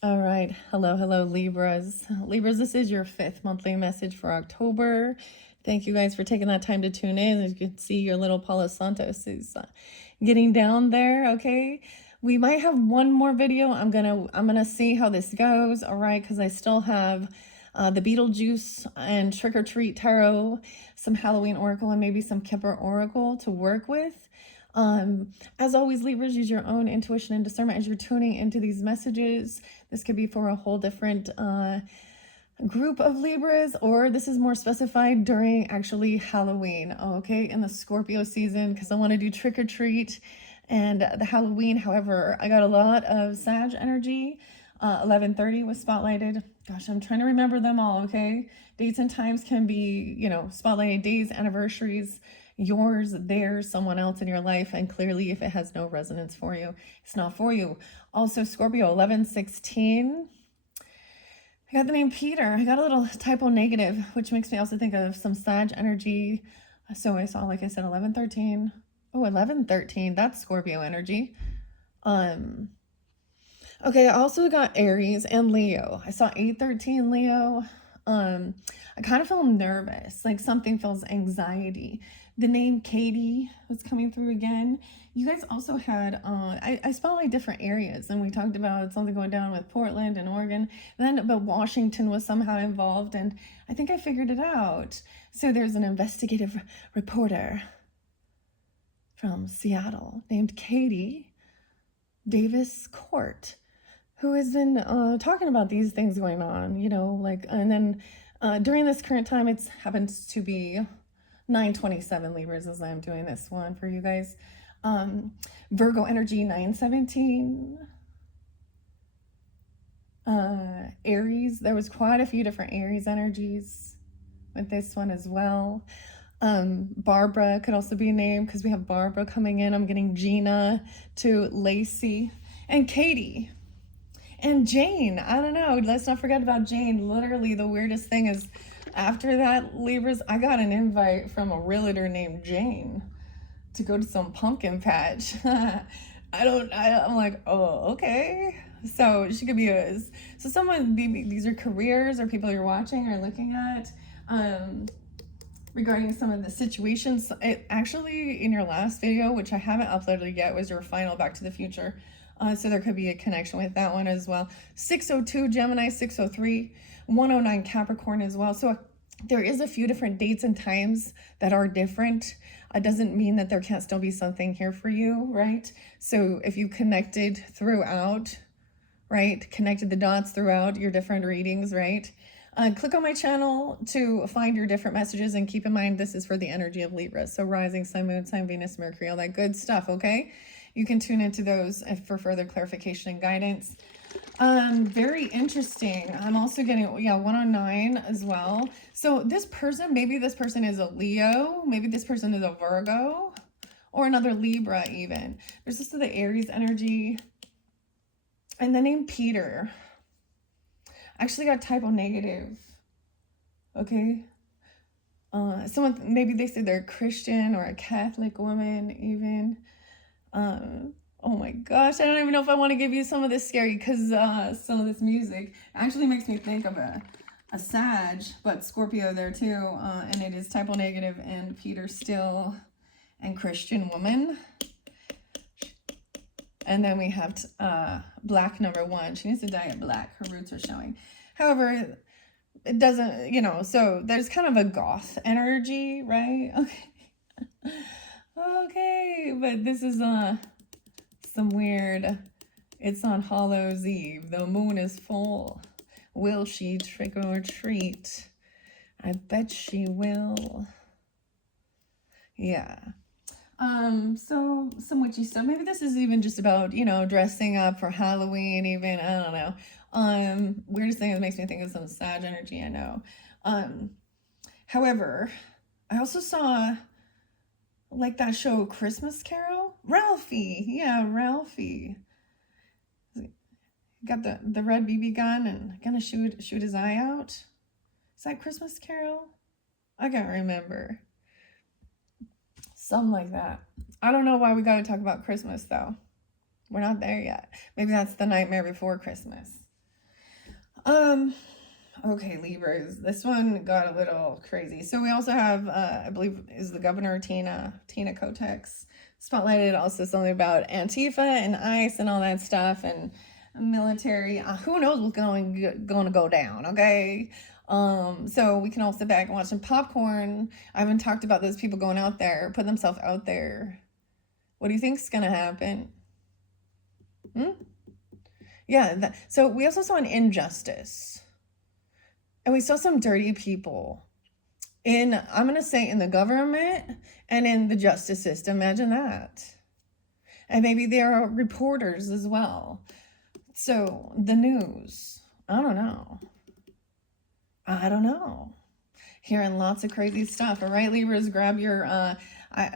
All right. Hello, Libras. Libras, this is your 5th monthly message for October. Thank you guys for taking that time to tune in. As you can see, your little Palo Santos is getting down there, okay? We might have one more video. I'm gonna see how this goes, all right? Because I still have the Beetlejuice and Trick or Treat Tarot, some Halloween Oracle, and maybe some Kipper Oracle to work with. As always, Libras, use your own intuition and discernment as you're tuning into these messages. This could be for a whole different group of Libras, or this is more specified during actually Halloween, okay, in the Scorpio season, because I want to do trick or treat and the Halloween. However, I got a lot of Sag energy. 11:30 was spotlighted. Gosh, I'm trying to remember them all, okay? Dates and times can be, spotlighted days, anniversaries, yours, theirs, someone else in your life, and clearly if it has no resonance for you, it's not for you. Also, Scorpio 11:16. I got the name Peter. I got a little typo negative, which makes me also think of some Sag energy. So I saw, like I said, 11:13. Oh, 11:13. That's Scorpio energy. Okay, I also got Aries and Leo. I saw 8:13 Leo. I kind of feel nervous, like something feels anxiety. The name Katie was coming through again. You guys also had, I spotlighted different areas, and we talked about something going down with Portland and Oregon. But Washington was somehow involved, and I think I figured it out. So there's an investigative reporter from Seattle named Katie Davis Court, who has been talking about these things going on, and then during this current time, it happens to be 9:27 Libras as I'm doing this one for you guys. Virgo energy 9:17. Aries, there was quite a few different Aries energies with this one as well. Barbara could also be a name because we have Barbara coming in. I'm getting Gina to Lacey and Katie. And Jane, I don't know. Let's not forget about Jane. Literally, the weirdest thing is after that, Libras, I got an invite from a realtor named Jane to go to some pumpkin patch. I'm like, oh, okay. So she could be so someone, these are careers or people you're watching or looking at. Regarding some of the situations, it actually in your last video, which I haven't uploaded yet, was your final Back to the Future. So there could be a connection with that one as well. 602 Gemini, 603, 109 Capricorn as well. So there is a few different dates and times that are different. It doesn't mean that there can't still be something here for you, right? So if you connected throughout, right, connected the dots throughout your different readings, right? Click on my channel to find your different messages, and keep in mind this is for the energy of Libra. So rising, sun, moon, sign, Venus, Mercury, all that good stuff, okay? You can tune into those for further clarification and guidance. Very interesting. I'm also getting, 109 as well. So this person, maybe this person is a Leo, maybe this person is a Virgo, or another Libra even. There's also the Aries energy. And the name Peter. I actually got typo negative. Okay. Someone, maybe they say they're a Christian or a Catholic woman even. Oh my gosh, I don't even know if I want to give you some of this scary, because some of this music actually makes me think of a Sag, but Scorpio there too, and it is typo negative and Peter still and Christian woman. And then we have black number 1. She needs to dye it black. Her roots are showing. However, it doesn't, so there's kind of a goth energy, right? Okay. Okay, but this is some weird, it's on Hallows Eve. The moon is full. Will she trick or treat? I bet she will. Yeah. So some witchy stuff. Maybe this is even just about, dressing up for Halloween even. I don't know. Weirdest thing that makes me think of some Sag energy, I know. However, I also saw like that show Christmas Carol. Ralphie. Yeah, Ralphie. Got the red BB gun and gonna shoot his eye out. Is that Christmas Carol? I can't remember. Something like that. I don't know why we gotta talk about Christmas though. We're not there yet. Maybe that's the nightmare before Christmas. Okay, Libras. This one got a little crazy. So we also have, I believe, is the governor Tina Kotex spotlighted. Also something about Antifa and ICE and all that stuff and military. Who knows what's going to go down? Okay. So we can all sit back and watch some popcorn. I haven't talked about those people going out there, put themselves out there. What do you think's gonna happen? Hmm? Yeah. So we also saw an injustice. And we saw some dirty people I'm going to say, in the government and in the justice system. Imagine that. And maybe there are reporters as well. So the news, I don't know. Hearing lots of crazy stuff. All right, Libras, grab your,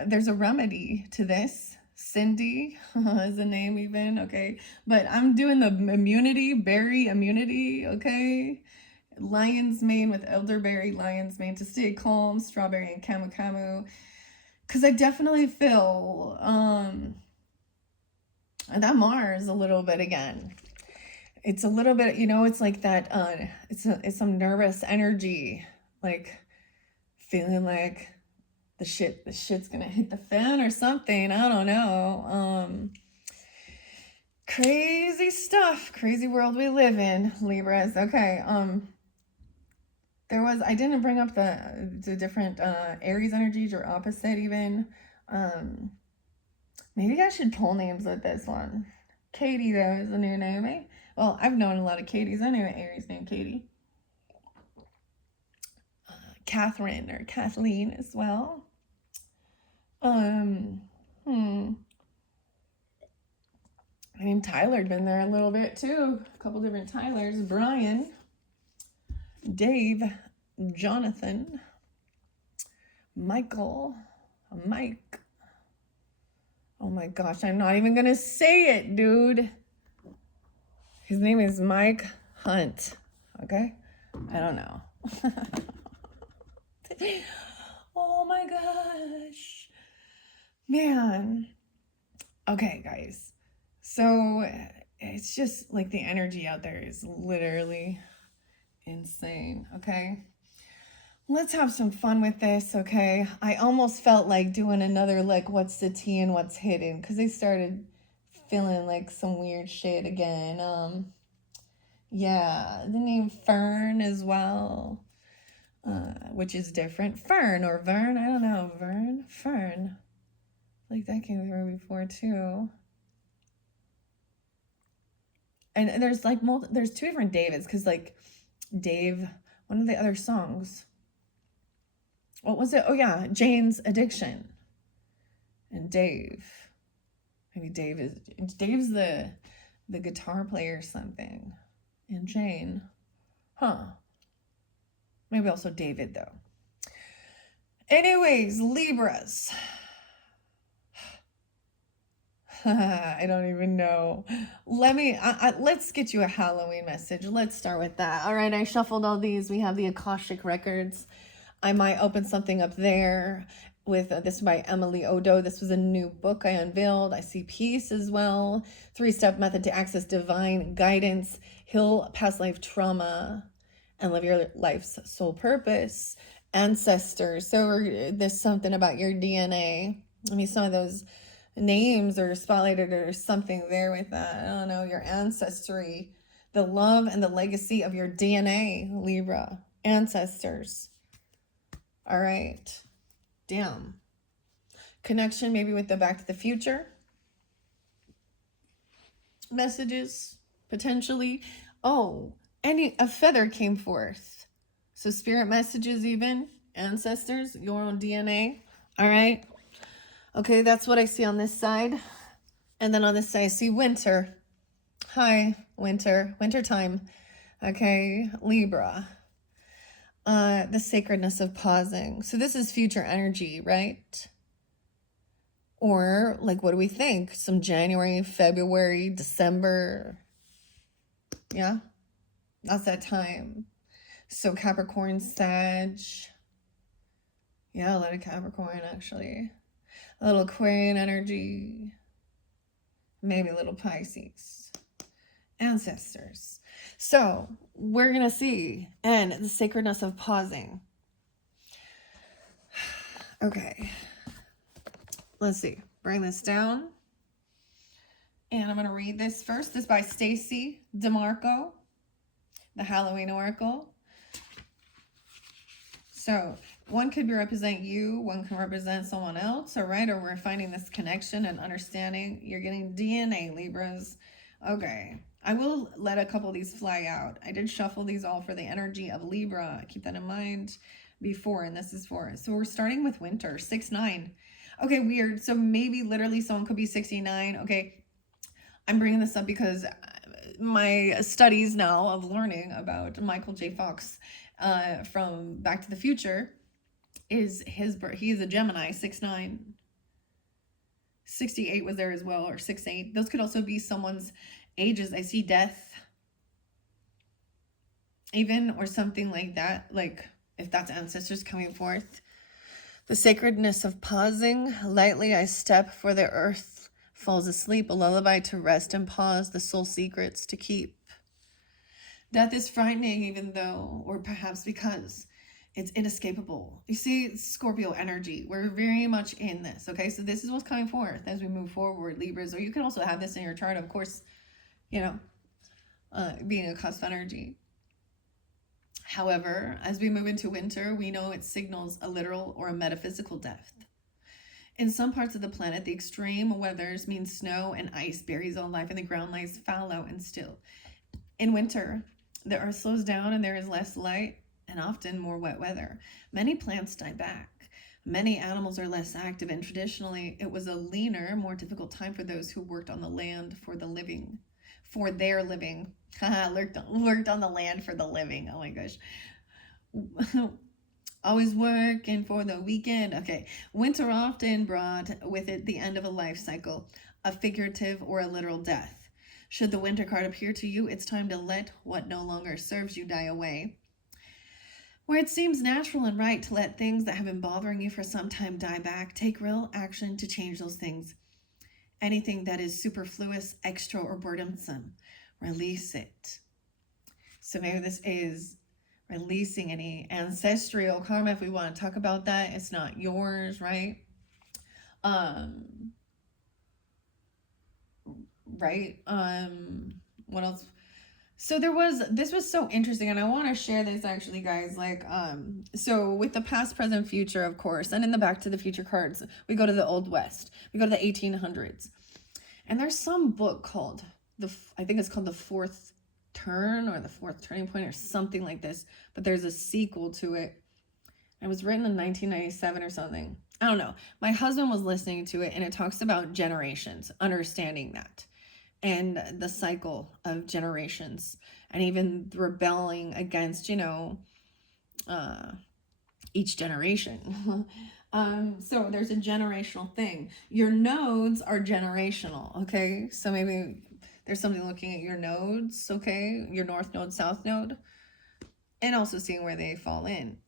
there's a remedy to this. Cindy is the name even, okay? But I'm doing the berry immunity, okay? Lion's mane with elderberry, lion's mane to stay calm, strawberry and camu camu. Because I definitely feel that Mars a little bit again. It's a little bit, it's like that, it's some nervous energy, like feeling like the shit's gonna hit the fan or something. I don't know. Crazy stuff, crazy world we live in, Libras. Okay. I didn't bring up the different Aries energies or opposite even. Maybe I should pull names with this one. Katie, though, is the new name, eh? Well, I've known a lot of Katies. I knew an Aries named Katie. Catherine or Kathleen as well. I mean, Tyler'd been there a little bit too. A couple different Tylers. Brian, Dave, Jonathan, Michael, Mike. Oh my gosh, I'm not even gonna say it, dude. His name is Mike Hunt. Okay? I don't know. Oh my gosh. Man. Okay, guys. So it's just like the energy out there is literally insane. Okay? Let's have some fun with this, okay? I almost felt like doing another, like, what's the tea and what's hidden, because I started feeling like some weird shit again. Yeah, the name Fern as well, which is different. Fern or Vern, I don't know. Fern. Like that came through before too. And there's like there's two different Davids, because like Dave, one of the other songs. What was it? Oh yeah, Jane's Addiction. And Dave. Maybe Dave's the guitar player or something. And Jane. Huh. Maybe also David though. Anyways, Libras. I don't even know. Let's get you a Halloween message. Let's start with that. All right, I shuffled all these. We have the Akashic Records. I might open something up there with this by Emily Odo. This was a new book I unveiled. I see peace as well. 3-step method to access divine guidance, heal past life trauma, and live your life's soul purpose. Ancestors. So there's something about your DNA. I mean, some of those names or spotlighted or something there with that. I don't know, your ancestry, the love and the legacy of your DNA, Libra. Ancestors. All right. Damn. Connection maybe with the Back to the Future messages, potentially. Oh, a feather came forth. So spirit messages even, ancestors, your own DNA. All right. Okay, that's what I see on this side. And then on this side, I see winter. Hi, wintertime. Okay, Libra. The sacredness of pausing. So this is future energy, right? Or like, what do we think? Some January, February, December. Yeah, that's that time. So Capricorn, Sag. Yeah, a lot of Capricorn actually. A little Aquarian energy. Maybe a little Pisces. ancestors. So we're going to see, and the sacredness of pausing. Okay. Let's see. Bring this down. And I'm going to read this first. This is by Stacy DeMarco, the Halloween Oracle. So one could represent you, one can represent someone else, all right? Or we're finding this connection and understanding. You're getting DNA, Libras. Okay. I will let a couple of these fly out. I did shuffle these all for the energy of Libra. Keep that in mind before, and this is for it. So we're starting with winter, 6-9. Okay, weird. So maybe literally someone could be 69. Okay, I'm bringing this up because my studies now of learning about Michael J. Fox from Back to the Future is his birth. He is a Gemini, 6-9. 68 was there as well, or 6-8. Those could also be someone's ages. I see death even, or something like that, like if that's ancestors coming forth. The sacredness of pausing. Lightly I step, for the earth falls asleep, a lullaby to rest and pause, the soul secrets to keep. Death is frightening, even though, or perhaps because it's inescapable. You see, Scorpio energy. We're very much in this, okay? So this is what's coming forth as we move forward, Libras. Or you can also have this in your chart, of course, you know, being a cusp energy. However, as we move into winter, we know it signals a literal or a metaphysical death. In some parts of the planet, the extreme weathers mean snow and ice buries all life and the ground lies fallow and still. In winter, the earth slows down and there is less light and often more wet weather. Many plants die back. Many animals are less active, and traditionally it was a leaner, more difficult time for those who worked on the land for the living, for their living. Worked on the land for the living. Oh my gosh. Always working for the weekend. Okay. Winter often brought with it the end of a life cycle, a figurative or a literal death. Should the winter card appear to you, it's time to let what no longer serves you die away. Where it seems natural and right to let things that have been bothering you for some time die back, take real action to change those things. Anything that is superfluous, extra, or burdensome, release it. So maybe this is releasing any ancestral karma, if we want to talk about that. It's not yours, right? Right? What else? So this was so interesting, and I want to share this actually, guys. Like, so with the past, present, future, of course, and in the Back to the Future cards, we go to the Old West. We go to the 1800s. And there's some book called, I think it's called The Fourth Turn or The Fourth Turning Point or something like this. But there's a sequel to it. It was written in 1997 or something. I don't know. My husband was listening to it, and it talks about generations, understanding that. And the cycle of generations, and even rebelling against, each generation. So there's a generational thing. Your nodes are generational, okay? So maybe there's something looking at your nodes, okay? Your north node, south node, and also seeing where they fall in.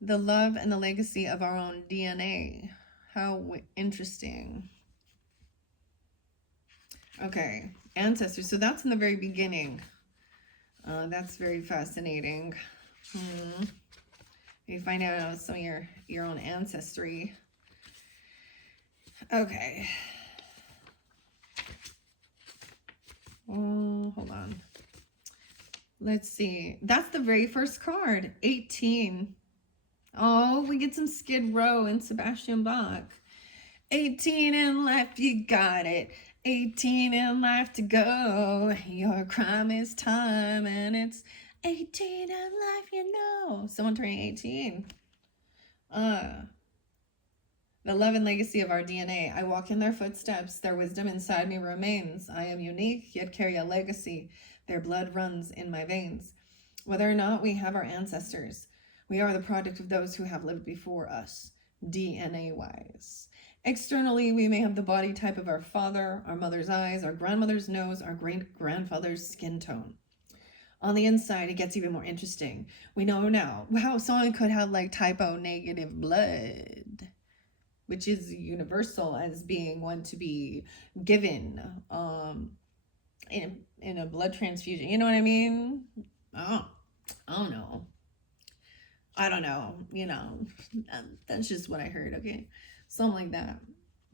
The love and the legacy of our own DNA. How interesting. Okay, ancestors. So that's in the very beginning. That's very fascinating. You find out some of your own ancestry. Okay. Oh, hold on. Let's see. That's the very first card, 18. Oh, we get some Skid Row and Sebastian Bach. 18 in life, you got it. 18 in life to go. Your crime is time, and it's 18 in life, you know. Someone turning 18. The love and legacy of our DNA. I walk in their footsteps. Their wisdom inside me remains. I am unique, yet carry a legacy. Their blood runs in my veins. Whether or not we have our ancestors, we are the product of those who have lived before us, DNA-wise. Externally, we may have the body type of our father, our mother's eyes, our grandmother's nose, our great-grandfather's skin tone. On the inside, it gets even more interesting. We know now, wow, someone could have like type O negative blood. which is universal as being one to be given in a blood transfusion. You know what I mean? Oh, I don't know. I don't know. That's just what I heard. Okay, something like that.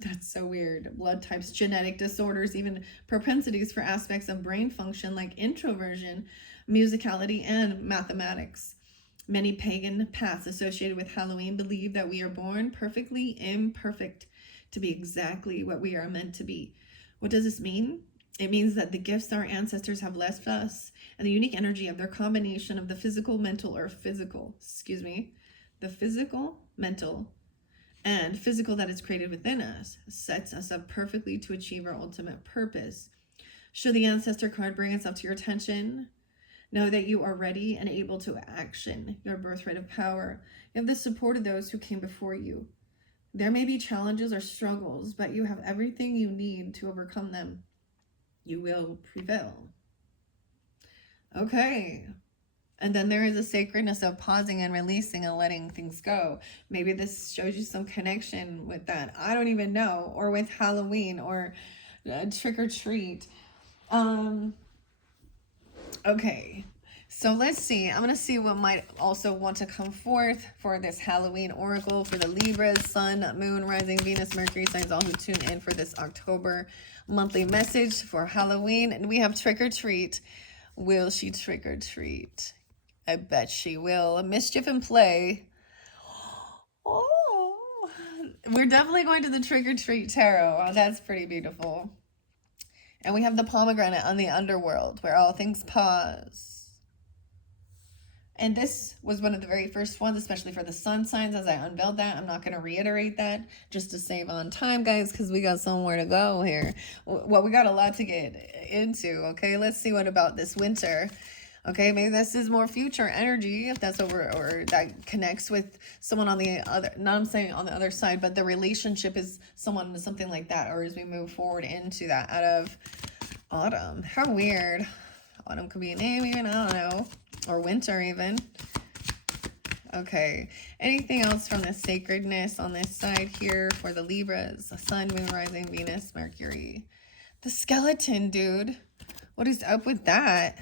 That's so weird. Blood types, genetic disorders, even propensities for aspects of brain function like introversion, musicality, and mathematics. Many pagan paths associated with Halloween believe that we are born perfectly imperfect to be exactly what we are meant to be. What does this mean? It means that the gifts our ancestors have left us and the unique energy of their combination of the physical, mental, and physical that is created within us sets us up perfectly to achieve our ultimate purpose. Should the ancestor card bring itself to your attention, know that you are ready and able to action your birthright of power. You have the support of those who came before you. There may be challenges or struggles, but you have everything you need to overcome them. You will prevail. Okay. And then there is a sacredness of pausing and releasing and letting things go. Maybe this shows you some connection with that. I don't even know. Or with Halloween or trick or treat. Okay. So let's see. I'm going to see what might also want to come forth for this Halloween oracle for the Libras, Sun, Moon, Rising, Venus, Mercury signs, all who tune in for this October monthly message for Halloween. And we have trick or treat. Will she trick or treat? I bet she will. Mischief and play. Oh, we're definitely going to the trick or treat tarot. Oh, that's pretty beautiful. And we have the pomegranate on the underworld where all things pause. And this was one of the very first ones, especially for the sun signs, as I unveiled that. I'm not going to reiterate that just to save on time, guys, because we got somewhere to go here. Well, we got a lot to get into, okay? Let's see what about this winter. Okay, maybe this is more future energy, if that's over, or that connects with someone on the other, not I'm saying on the other side, but the relationship is someone, something like that, or as we move forward into that out of autumn. How weird. Autumn could be a name even, I don't know. Or winter even. Okay. Anything else from the sacredness on this side here for the Libras? Sun, Moon, Rising, Venus, Mercury. The skeleton, dude. What is up with that?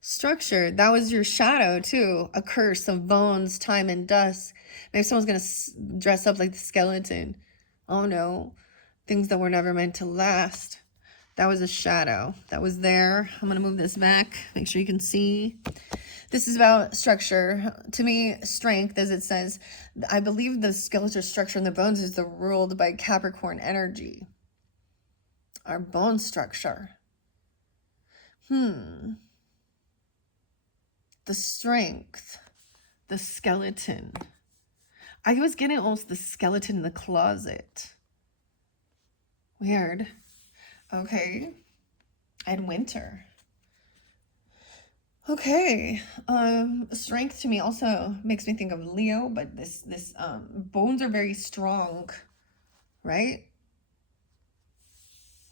Structure. That was your shadow, too. A curse of bones, time, and dust. Maybe someone's going to dress up like the skeleton. Oh, no. Things that were never meant to last. That was a shadow that was there. I'm going to move this back. Make sure you can see. This is about structure. To me, strength, as it says, I believe the skeletal structure in the bones is ruled by Capricorn energy. Our bone structure. The strength. The skeleton. I was getting almost the skeleton in the closet. Weird. Okay. And winter. Okay. Strength to me also makes me think of Leo, but this bones are very strong, right?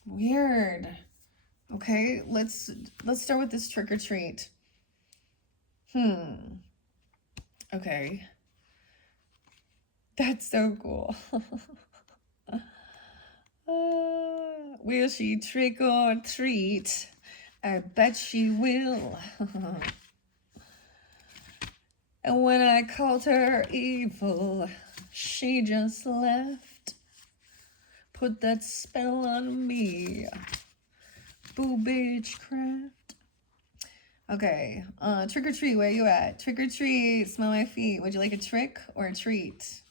Weird. Okay, let's start with this trick or treat. Okay. That's so cool. Will she trick or treat? I bet she will. And when I called her evil, she just left. Put that spell on me. Boo bitchcraft. Okay, trick or treat, where you at? Trick or treat, smell my feet. Would you like a trick or a treat?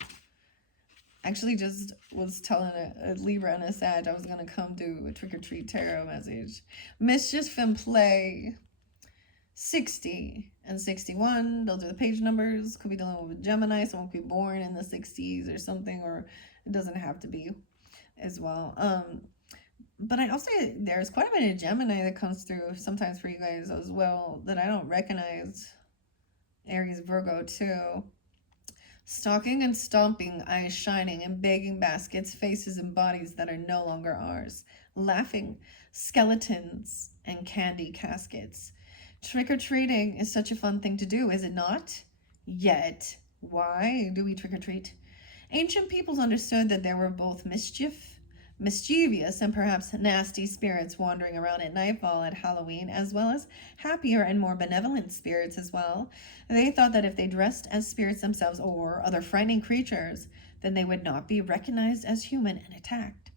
Actually just was telling a Libra and a Sag I was going to come do a trick or treat tarot message. Mischief and play. 60 and 61, those are the page numbers. Could be dealing with Gemini, someone could be born in the 60s or something, or it doesn't have to be as well. But I also, there's quite a bit of Gemini that comes through sometimes for you guys as well that I don't recognize. Aries, Virgo too. Stalking and stomping, eyes shining, and begging baskets, faces and bodies that are no longer ours. Laughing, skeletons, and candy caskets. Trick-or-treating is such a fun thing to do, is it not? Yet, why do we trick-or-treat? Ancient peoples understood that there were both mischievous and perhaps nasty spirits wandering around at nightfall at Halloween, as well as happier and more benevolent spirits as well. They thought that if they dressed as spirits themselves or other frightening creatures, then they would not be recognized as human and attacked.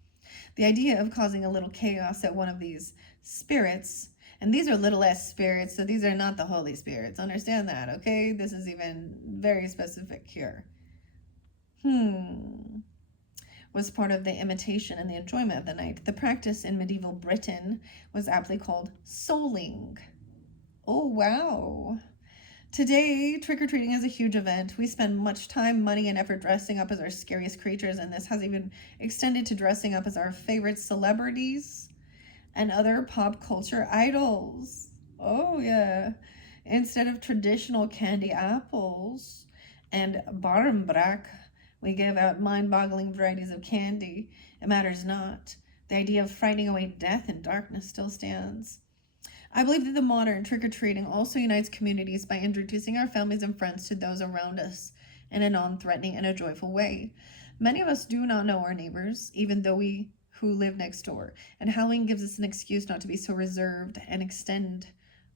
The idea of causing a little chaos at one of these spirits, and these are little s spirits, so these are not the holy spirits. Understand that, okay? This is even very specific here. Was part of the imitation and the enjoyment of the night. The practice in medieval Britain was aptly called souling. Oh, wow. Today, trick-or-treating is a huge event. We spend much time, money, and effort dressing up as our scariest creatures, and this has even extended to dressing up as our favorite celebrities and other pop culture idols. Oh, yeah. Instead of traditional candy apples and barmbrack, we give out mind-boggling varieties of candy. It matters not. The idea of frightening away death and darkness still stands. I believe that the modern trick-or-treating also unites communities by introducing our families and friends to those around us in a non-threatening and a joyful way. Many of us do not know our neighbors, even though who live next door, and Halloween gives us an excuse not to be so reserved and extend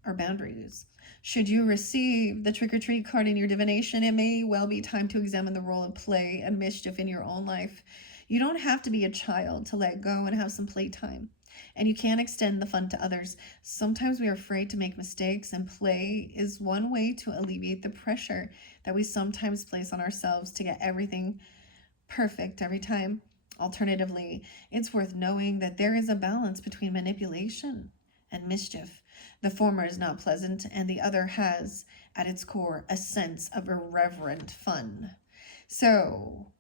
our boundaries. Should you receive the trick-or-treat card in your divination, it may well be time to examine the role of play and mischief in your own life. You don't have to be a child to let go and have some playtime, and you can extend the fun to others. Sometimes we are afraid to make mistakes, and play is one way to alleviate the pressure that we sometimes place on ourselves to get everything perfect every time. Alternatively, it's worth knowing that there is a balance between manipulation and mischief. The former is not pleasant, and the other has, at its core, a sense of irreverent fun. So,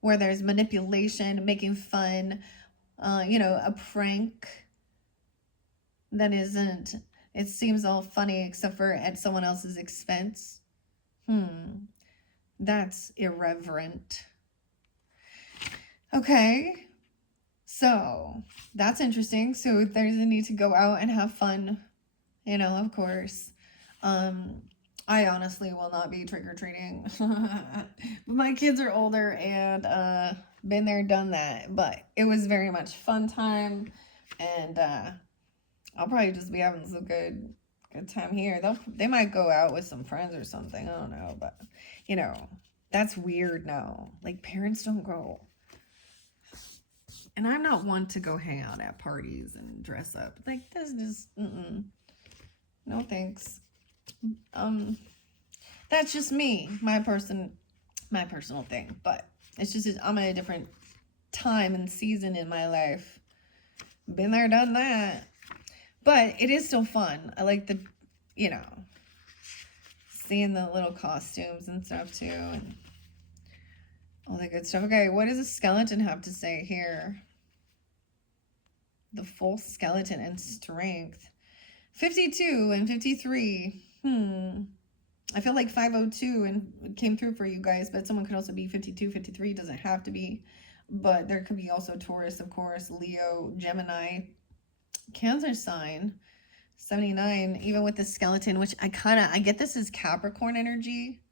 where there's manipulation, making fun, a prank that isn't, it seems all funny except for at someone else's expense. That's irreverent. Okay, so that's interesting. So there's a need to go out and have fun, of course. I honestly will not be trick-or-treating. But my kids are older and been there, done that. But it was very much fun time, and I'll probably just be having some good time here. They might go out with some friends or something. I don't know, but that's weird now. Like, parents don't go. And I'm not one to go hang out at parties and dress up. Like, this just, no thanks. That's just me, my personal thing. But it's just, I'm at a different time and season in my life. Been there, done that. But it is still fun. I like the, seeing the little costumes and stuff too. And all that good stuff. Okay, what does a skeleton have to say here? The full skeleton and strength. 52 and 53. I feel like 502 and came through for you guys, but someone could also be 52, 53. Doesn't have to be. But there could be also Taurus, of course, Leo, Gemini, Cancer sign. 79, even with the skeleton, which I get this as Capricorn energy.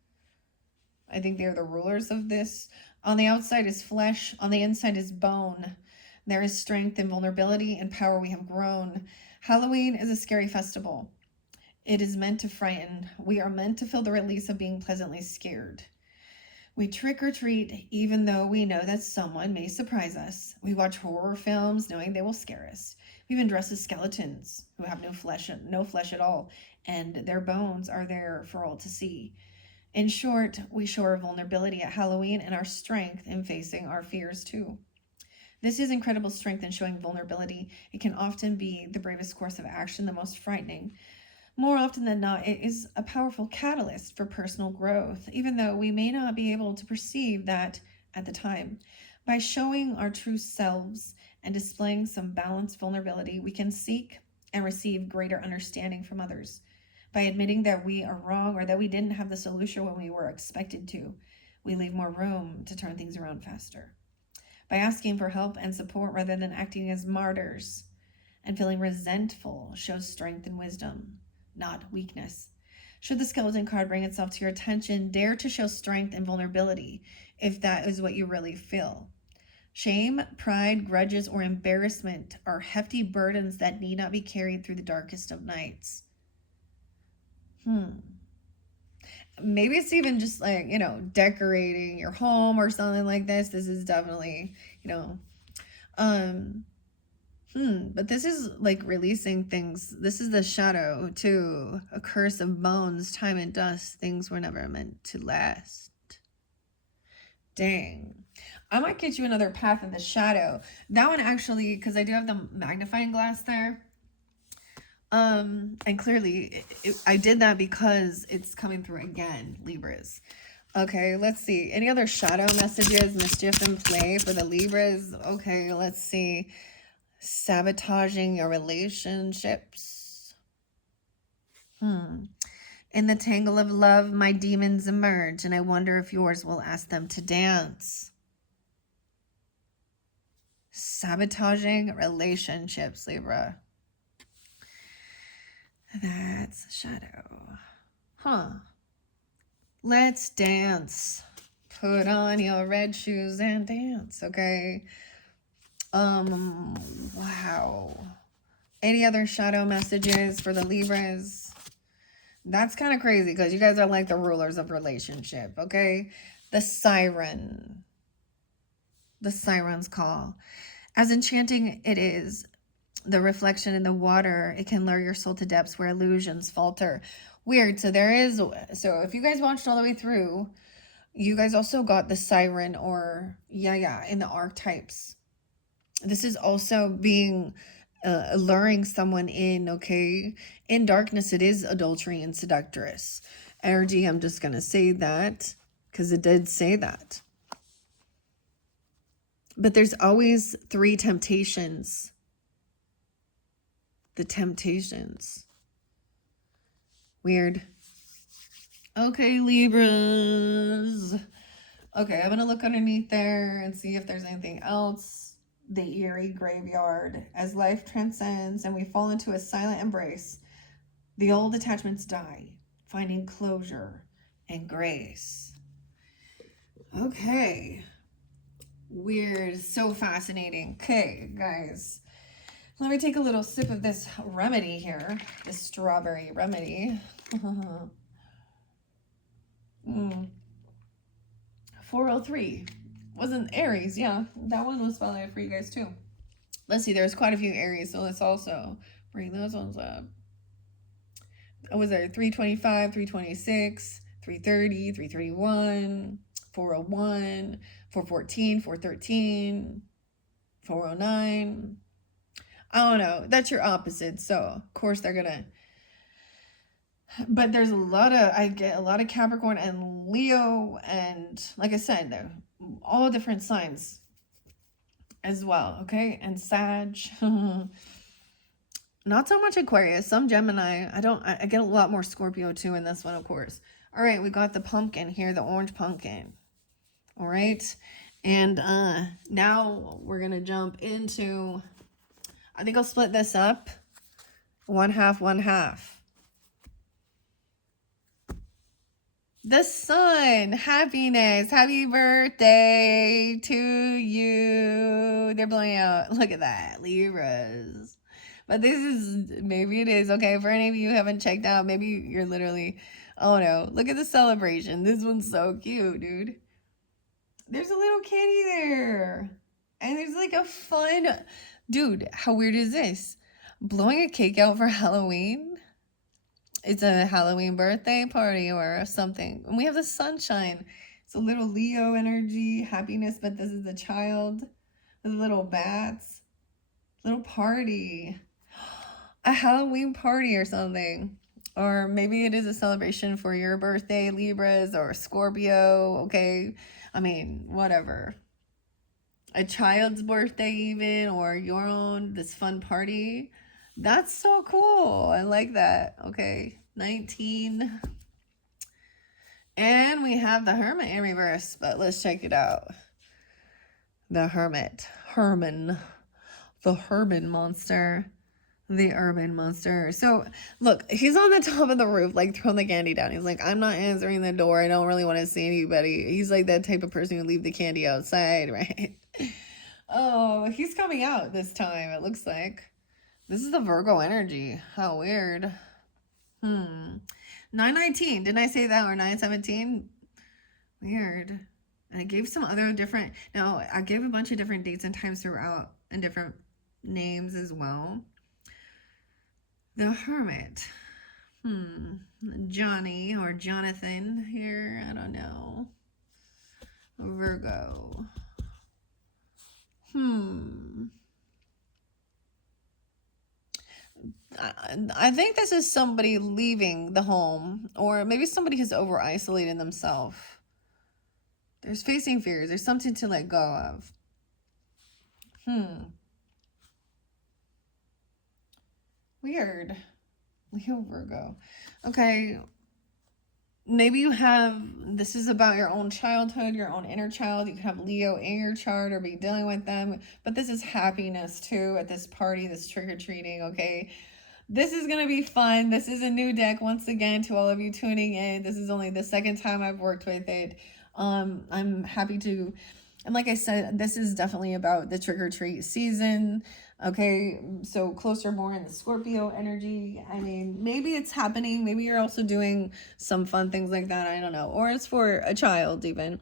I think they're the rulers of this. On the outside is flesh. On the inside is bone. There is strength and vulnerability and power we have grown. Halloween is a scary festival. It is meant to frighten. We are meant to feel the release of being pleasantly scared. We trick or treat even though we know that someone may surprise us. We watch horror films knowing they will scare us. We even dress as skeletons who have no flesh at all, and their bones are there for all to see. In short, we show our vulnerability at Halloween and our strength in facing our fears too. This is incredible strength in showing vulnerability. It can often be the bravest course of action, the most frightening. More often than not, it is a powerful catalyst for personal growth, even though we may not be able to perceive that at the time. By showing our true selves and displaying some balanced vulnerability, we can seek and receive greater understanding from others. By admitting that we are wrong or that we didn't have the solution when we were expected to, we leave more room to turn things around faster. By asking for help and support rather than acting as martyrs and feeling resentful shows strength and wisdom, not weakness. Should the skeleton card bring itself to your attention, dare to show strength and vulnerability if that is what you really feel. Shame, pride, grudges, or embarrassment are hefty burdens that need not be carried through the darkest of nights. Maybe it's even just like, decorating your home or something like this. This is definitely, but this is like releasing things. This is the shadow too. A curse of bones, time and dust. Things were never meant to last. Dang. I might get you another path in the shadow. That one actually, because I do have the magnifying glass there. And clearly I did that because it's coming through again, Libras. Okay, let's see. Any other shadow messages, mischief in play for the Libras? Okay, let's see. Sabotaging your relationships. In the tangle of love, my demons emerge, and I wonder if yours will ask them to dance. Sabotaging relationships, Libra. That's shadow. Let's dance. Put on your red shoes and dance, okay? Wow. Any other shadow messages for the Libras? That's kind of crazy because you guys are like the rulers of relationship, okay? The siren. The siren's call. As enchanting it is, the reflection in the water, it can lure your soul to depths where illusions falter. Weird. So if you guys watched all the way through, you guys also got the siren or, in the archetypes. This is also being, luring someone in, okay? In darkness, it is adultery and seductress energy. I'm just going to say that because it did say that. But there's always 3 temptations. The temptations. Weird. Okay, Libras. Okay, I'm going to look underneath there and see if there's anything else. The eerie graveyard. As life transcends and we fall into a silent embrace, the old attachments die, finding closure and grace. Okay. Weird. So fascinating. Okay, guys. Let me take a little sip of this remedy here. This strawberry remedy. 403. Wasn't Aries. Yeah, that one was spelled out for you guys too. Let's see. There's quite a few Aries, so let's also bring those ones up. Was there 325, 326, 330, 331, 401, 414, 413, 409. I don't know. That's your opposite. So, of course, they're going to. But there's I get a lot of Capricorn and Leo. And like I said, they're all different signs as well. Okay. And Sag. Not so much Aquarius. Some Gemini. I get a lot more Scorpio too in this one, of course. All right. We got the pumpkin here. The orange pumpkin. All right. And now we're going to jump into... I think I'll split this up. 1/2, 1/2. The sun. Happiness. Happy birthday to you. They're blowing out. Look at that. Libras. But this is... Maybe it is. Okay, for any of you who haven't checked out, maybe you're literally... Oh, no. Look at the celebration. This one's so cute, dude. There's a little kitty there. And there's like a fun... Dude, how weird is this? Blowing a cake out for Halloween? It's a Halloween birthday party or something. And we have the sunshine. It's a little Leo energy, happiness, but this is the child. The little bats. Little party. A Halloween party or something. Or maybe it is a celebration for your birthday, Libras or Scorpio, okay? I mean, whatever. A child's birthday even, or your own, this fun party. That's so cool. I like that. Okay, 19. And we have the Hermit in reverse, but let's check it out. The Hermit. The Herman monster. The urban monster. So, look, he's on the top of the roof, like throwing the candy down. He's like, I'm not answering the door. I don't really want to see anybody. He's like that type of person who leave the candy outside, right? Oh, he's coming out this time, it looks like. This is the Virgo energy. How weird. 919. Didn't I say that? Or 917? Weird. And I gave some other different. No, I gave a bunch of different dates and times throughout and different names as well. The Hermit. Johnny or Jonathan here. I don't know. Virgo. I think this is somebody leaving the home, or maybe somebody has over isolated themselves. There's facing fears. There's something to let go of. Weird. Leo, Virgo. Okay. Maybe you have, this is about your own childhood, your own inner child. You could have Leo in your chart or be dealing with them. But this is happiness too at this party, this trick-or-treating, okay? This is going to be fun. This is a new deck once again to all of you tuning in. This is only the second time I've worked with it. I'm happy to, and like I said, this is definitely about the trick-or-treat season. Okay, so closer more in the Scorpio energy. I mean, maybe it's happening. Maybe you're also doing some fun things like that. I don't know. Or it's for a child even.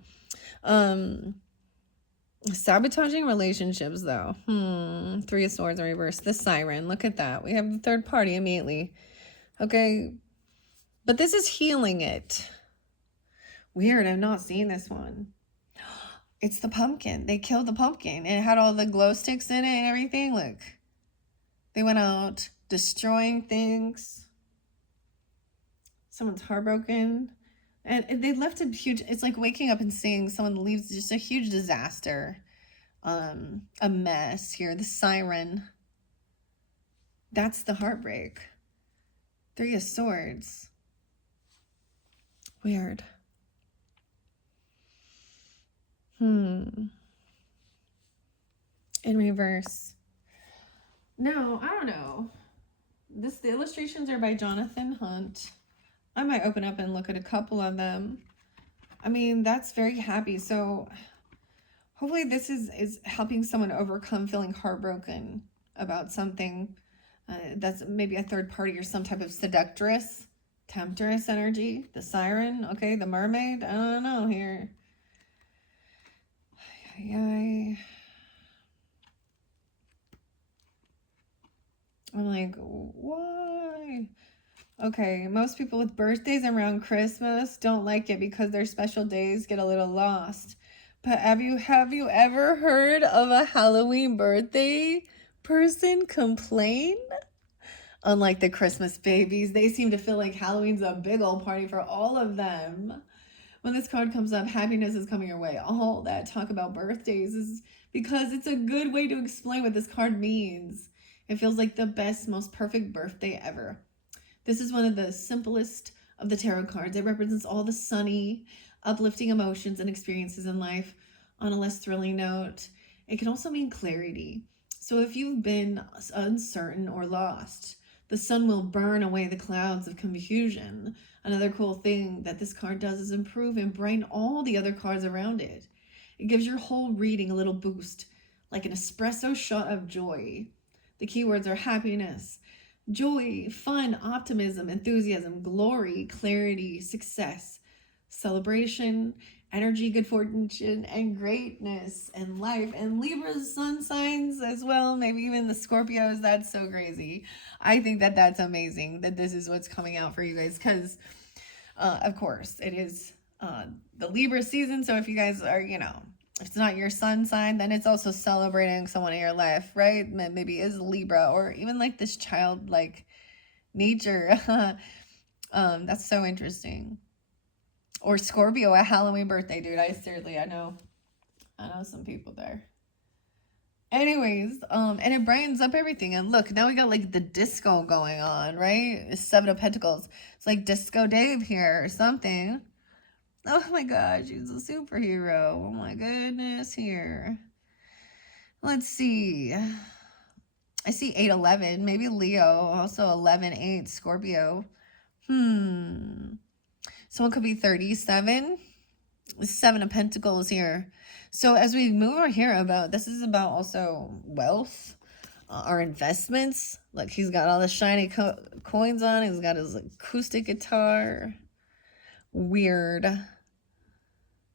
Sabotaging relationships though. 3 of Swords in reverse. The Siren. Look at that. We have the third party immediately. Okay. But this is healing it. Weird. I've not seen this one. It's the pumpkin. They killed the pumpkin. And it had all the glow sticks in it and everything. Look. They went out destroying things. Someone's heartbroken. And they left a huge, it's like waking up and seeing someone leaves just a huge disaster. A mess here. The Siren. That's the heartbreak. 3 of Swords. Weird. In reverse. No, I don't know. The illustrations are by Jonathan Hunt. I might open up and look at a couple of them. I mean, that's very happy. So hopefully this is helping someone overcome feeling heartbroken about something. That's maybe a third party or some type of seductress, temptress energy. The Siren, okay, the mermaid. I don't know here. I'm like, why? Okay, most people with birthdays around Christmas don't like it because their special days get a little lost. But have you ever heard of a Halloween birthday person complain? Unlike the Christmas babies, they seem to feel like Halloween's a big old party for all of them. When this card comes up, happiness is coming your way. All that talk about birthdays is because it's a good way to explain what this card means. It feels like the best, most perfect birthday ever. This is one of the simplest of the tarot cards. It represents all the sunny, uplifting emotions and experiences in life. On a less thrilling note, it can also mean clarity. So if you've been uncertain or lost, the sun will burn away the clouds of confusion. Another cool thing that this card does is improve and brighten all the other cards around it. It gives your whole reading a little boost, like an espresso shot of joy. The keywords are happiness, joy, fun, optimism, enthusiasm, glory, clarity, success, celebration, energy, good fortune, and greatness and life. And Libra's sun signs as well, maybe even the Scorpios. That's so crazy. I think that that's amazing that this is what's coming out for you guys because, of course, it is the Libra season. So if you guys are, if it's not your sun sign, then it's also celebrating someone in your life, right? Maybe is Libra or even like this childlike nature. That's so interesting. Or Scorpio, a Halloween birthday, dude. I know some people there. Anyways, and it brightens up everything. And look, now we got like the disco going on, right? 7 of Pentacles. It's like Disco Dave here or something. Oh my gosh, he's a superhero. Oh my goodness, here. Let's see. I see 811, maybe Leo, also 11 8 Scorpio. Someone could be 37. 7 of Pentacles here. So as we move over here about, this is about also wealth, our investments. Look, he's got all the shiny coins on. He's got his acoustic guitar. Weird.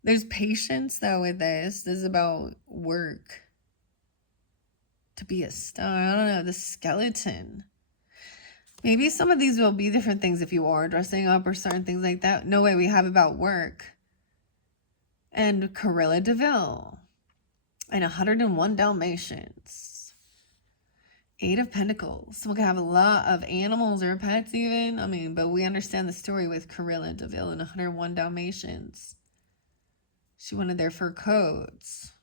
There's patience though with this. This is about work. To be a star. I don't know. The skeleton. Maybe some of these will be different things if you are dressing up or certain things like that. No way, we have about work. And Corilla DeVille. And 101 Dalmatians. 8 of Pentacles. So we can have a lot of animals or pets even. I mean, but we understand the story with Corilla DeVille and 101 Dalmatians. She wanted their fur coats.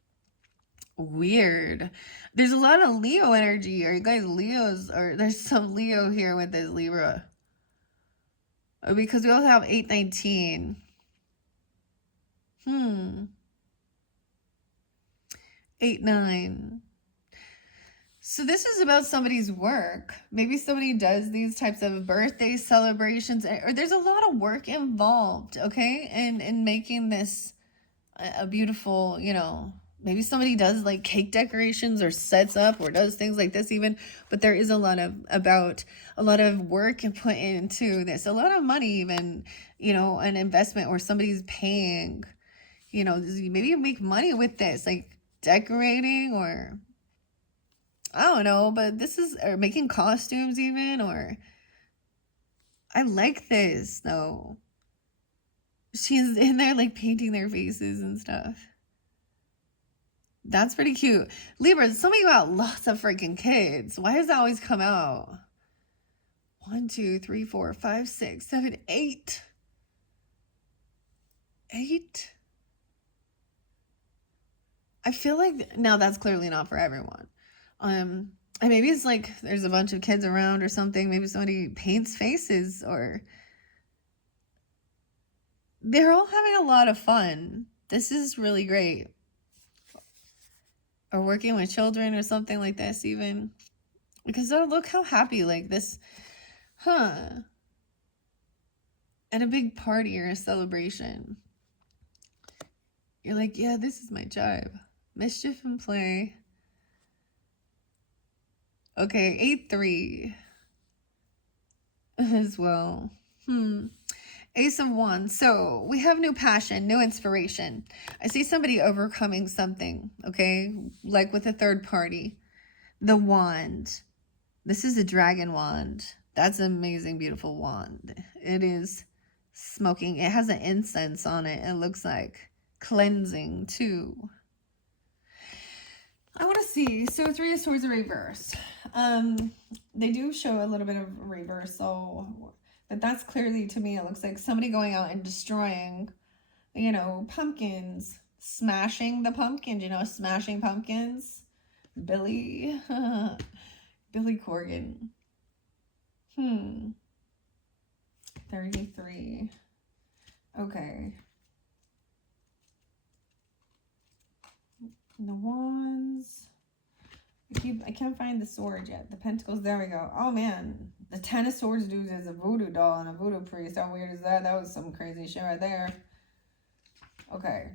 Weird. There's a lot of Leo energy. Are you guys Leos? Or there's some Leo here with this Libra. Because we also have 819. 8-9. So this is about somebody's work. Maybe somebody does these types of birthday celebrations, or there's a lot of work involved, okay, in making this a beautiful, you know, maybe somebody does like cake decorations or sets up or does things like this even, but there is a lot of work and put into this, a lot of money even, you know, an investment where somebody's paying, you know, maybe you make money with this, like decorating or I don't know, but this is, or making costumes even, or I like this though. She's in there like painting their faces and stuff. That's pretty cute. Libra, some of you got lots of freaking kids. Why does that always come out? 1, 2, 3, 4, 5, 6, 7, 8. 8? I feel like, now that's clearly not for everyone. And maybe it's like there's a bunch of kids around or something. Maybe somebody paints faces or they're all having a lot of fun. This is really great. Or working with children or something like this even. Because oh, look how happy like this, and a big party or a celebration. You're like, yeah, this is my job. Mischief and play. Okay, 8-3 as well. Ace of Wands. So we have new passion, new inspiration. I see somebody overcoming something, okay? Like with a third party. The wand. This is a dragon wand. That's an amazing, beautiful wand. It is smoking. It has an incense on it. It looks like cleansing too. I want to see. So 3 of Swords in reverse. They do show a little bit of reversal, but that's clearly, to me, it looks like somebody going out and destroying, you know, pumpkins, smashing the pumpkins, you know, smashing pumpkins. Billy Corgan. 33. Okay. The wands. I can't find the sword yet. The pentacles, there we go. Oh man, the 10 of Swords dude is a voodoo doll and a voodoo priest. How weird is that? That was some crazy shit right there. Okay.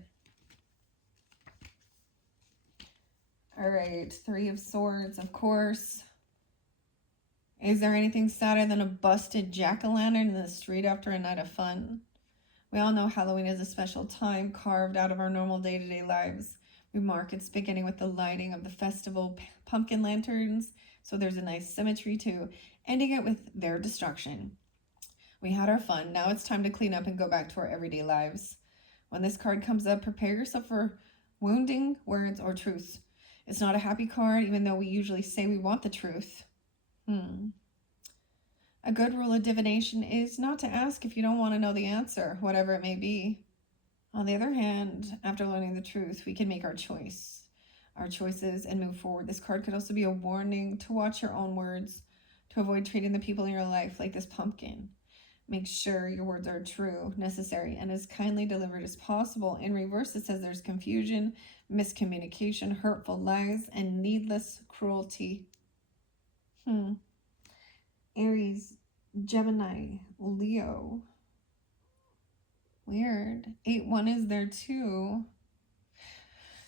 All right, 3 of Swords, of course. Is there anything sadder than a busted jack-o'-lantern in the street after a night of fun? We all know Halloween is a special time carved out of our normal day-to-day lives. We mark its beginning with the lighting of the festival pumpkin lanterns, so there's a nice symmetry to ending it with their destruction. We had our fun. Now it's time to clean up and go back to our everyday lives. When this card comes up, prepare yourself for wounding words or truths. It's not a happy card, even though we usually say we want the truth. A good rule of divination is not to ask if you don't want to know the answer, whatever it may be. On the other hand, after learning the truth, we can make our choices, and move forward. This card could also be a warning to watch your own words, to avoid treating the people in your life like this pumpkin. Make sure your words are true, necessary, and as kindly delivered as possible. In reverse, it says there's confusion, miscommunication, hurtful lies, and needless cruelty. Hmm. Aries, Gemini, Leo. Weird. 8-1 is there too.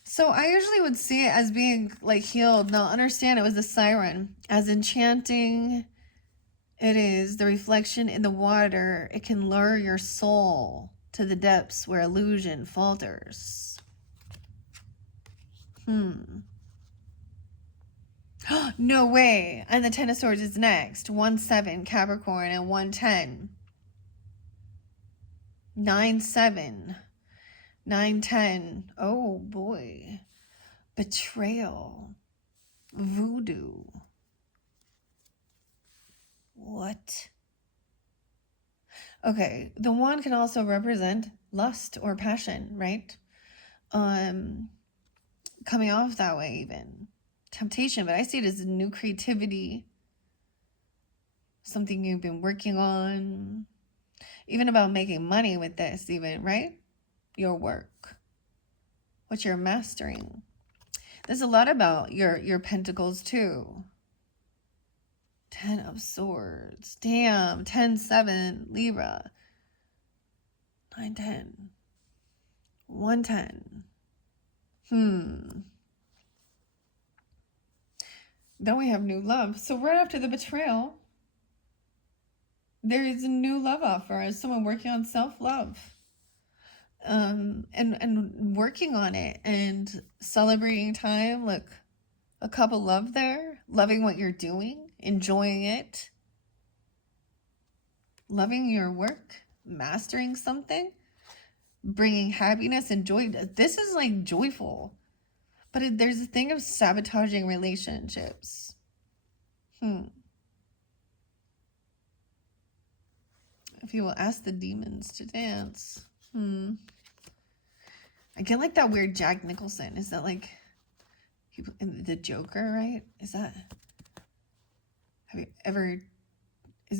So I usually would see it as being like healed. Now understand it was a siren. As enchanting it is, the reflection in the water, it can lure your soul to the depths where illusion falters. No way. And the Ten of Swords is next. 1-7 Capricorn and 1-10. 9-7. 9-10. Oh boy. Betrayal. Voodoo. What? Okay, the wand can also represent lust or passion, right? Coming off that way even. Temptation, but I see it as a new creativity. Something you've been working on. Even about making money with this even, right? Your work. What you're mastering. There's a lot about your pentacles too. 10 of Swords. Damn. 10-7 Libra. 9-10. 1-10. Then we have new love. So right after the betrayal, there is a new love offer as someone working on self-love. And working on it and celebrating time. Look, a cup of love there. Loving what you're doing. Enjoying it. Loving your work. Mastering something. Bringing happiness and joy. This is like joyful. But there's a thing of sabotaging relationships. If you will ask the demons to dance. I get like that weird Jack Nicholson. Is that like the Joker, right? Is that... Have you ever...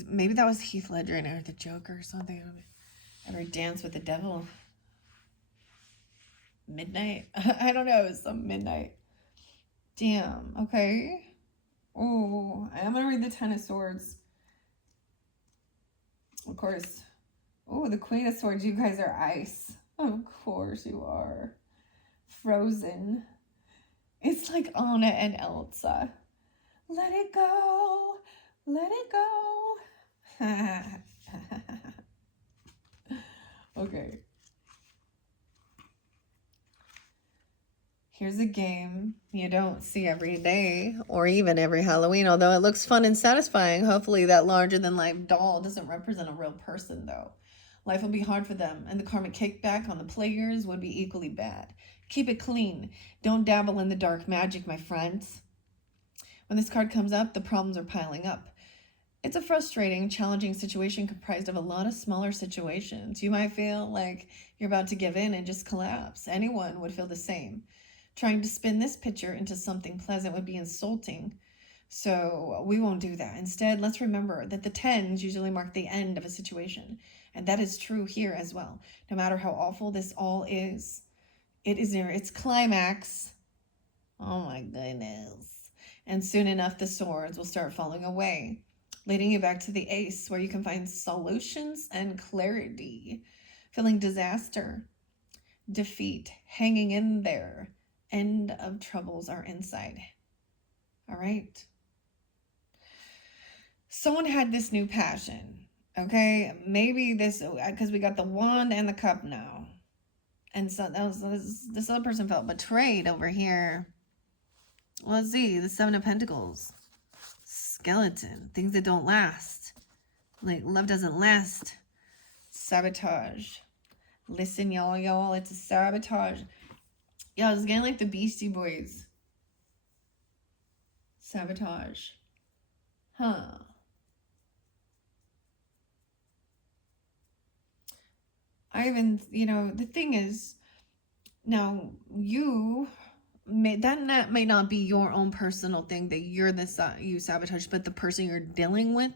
Maybe that was Heath Ledger or the Joker or something. Ever dance with the devil? Midnight? I don't know. It's some midnight. Damn. Okay. Oh, I am going to read the Ten of Swords. Of course. Oh, the Queen of Swords. You guys are ice. Of course you are. Frozen. It's like Anna and Elsa. Let it go. Let it go. Okay. Here's a game you don't see every day or even every Halloween, although it looks fun and satisfying. Hopefully that larger-than-life doll doesn't represent a real person, though. Life will be hard for them, and the karmic kickback on the players would be equally bad. Keep it clean. Don't dabble in the dark magic, my friends. When this card comes up, the problems are piling up. It's a frustrating, challenging situation comprised of a lot of smaller situations. You might feel like you're about to give in and just collapse. Anyone would feel the same. Trying to spin this picture into something pleasant would be insulting. So we won't do that. Instead, let's remember that the 10s usually mark the end of a situation. And that is true here as well. No matter how awful this all is, it is near its climax. Oh my goodness. And soon enough, the swords will start falling away, leading you back to the ace, where you can find solutions and clarity. Feeling disaster, defeat, hanging in there. End of troubles are inside. All right. Someone had this new passion. Okay, maybe this, because we got the wand and the cup now. And so this other person felt betrayed over here. Let's see, the 7 of Pentacles. Skeleton, things that don't last. Like, love doesn't last. Sabotage. Listen, y'all, it's a sabotage. Yeah, it's getting like the Beastie Boys. Sabotage. Huh. I even, the thing is, now that may not be your own personal thing that you sabotage, but the person you're dealing with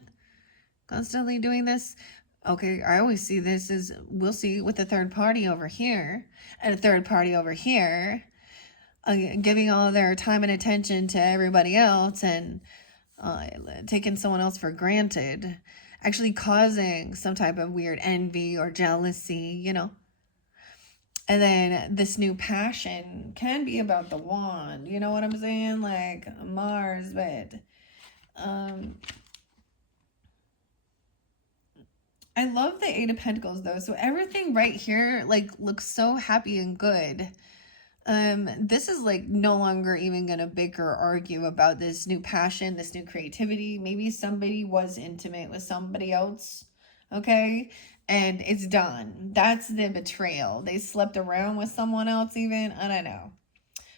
constantly doing this. Okay, I always see this as, we'll see with a third party over here and a third party over here, giving all their time and attention to everybody else and taking someone else for granted, actually causing some type of weird envy or jealousy, you know. And then this new passion can be about the wand, you know what I'm saying? Like Mars, but um I love the Eight of Pentacles though. So everything right here like looks so happy and good. This is like no longer even gonna bicker or argue about this new passion, this new creativity. Maybe somebody was intimate with somebody else, okay? And it's done. That's the betrayal. They slept around with someone else even. I don't know.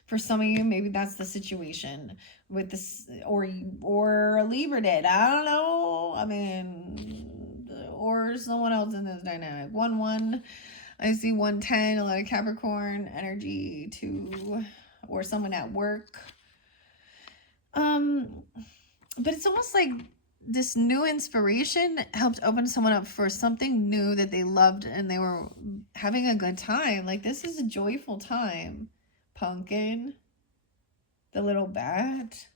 For some of you, maybe that's the situation with this, or a Libra did. I don't know. I mean, or someone else in this dynamic. 1-1. I see 110, a lot of Capricorn energy too, or someone at work. But it's almost like this new inspiration helped open someone up for something new that they loved and they were having a good time. Like this is a joyful time. Pumpkin, the little bat.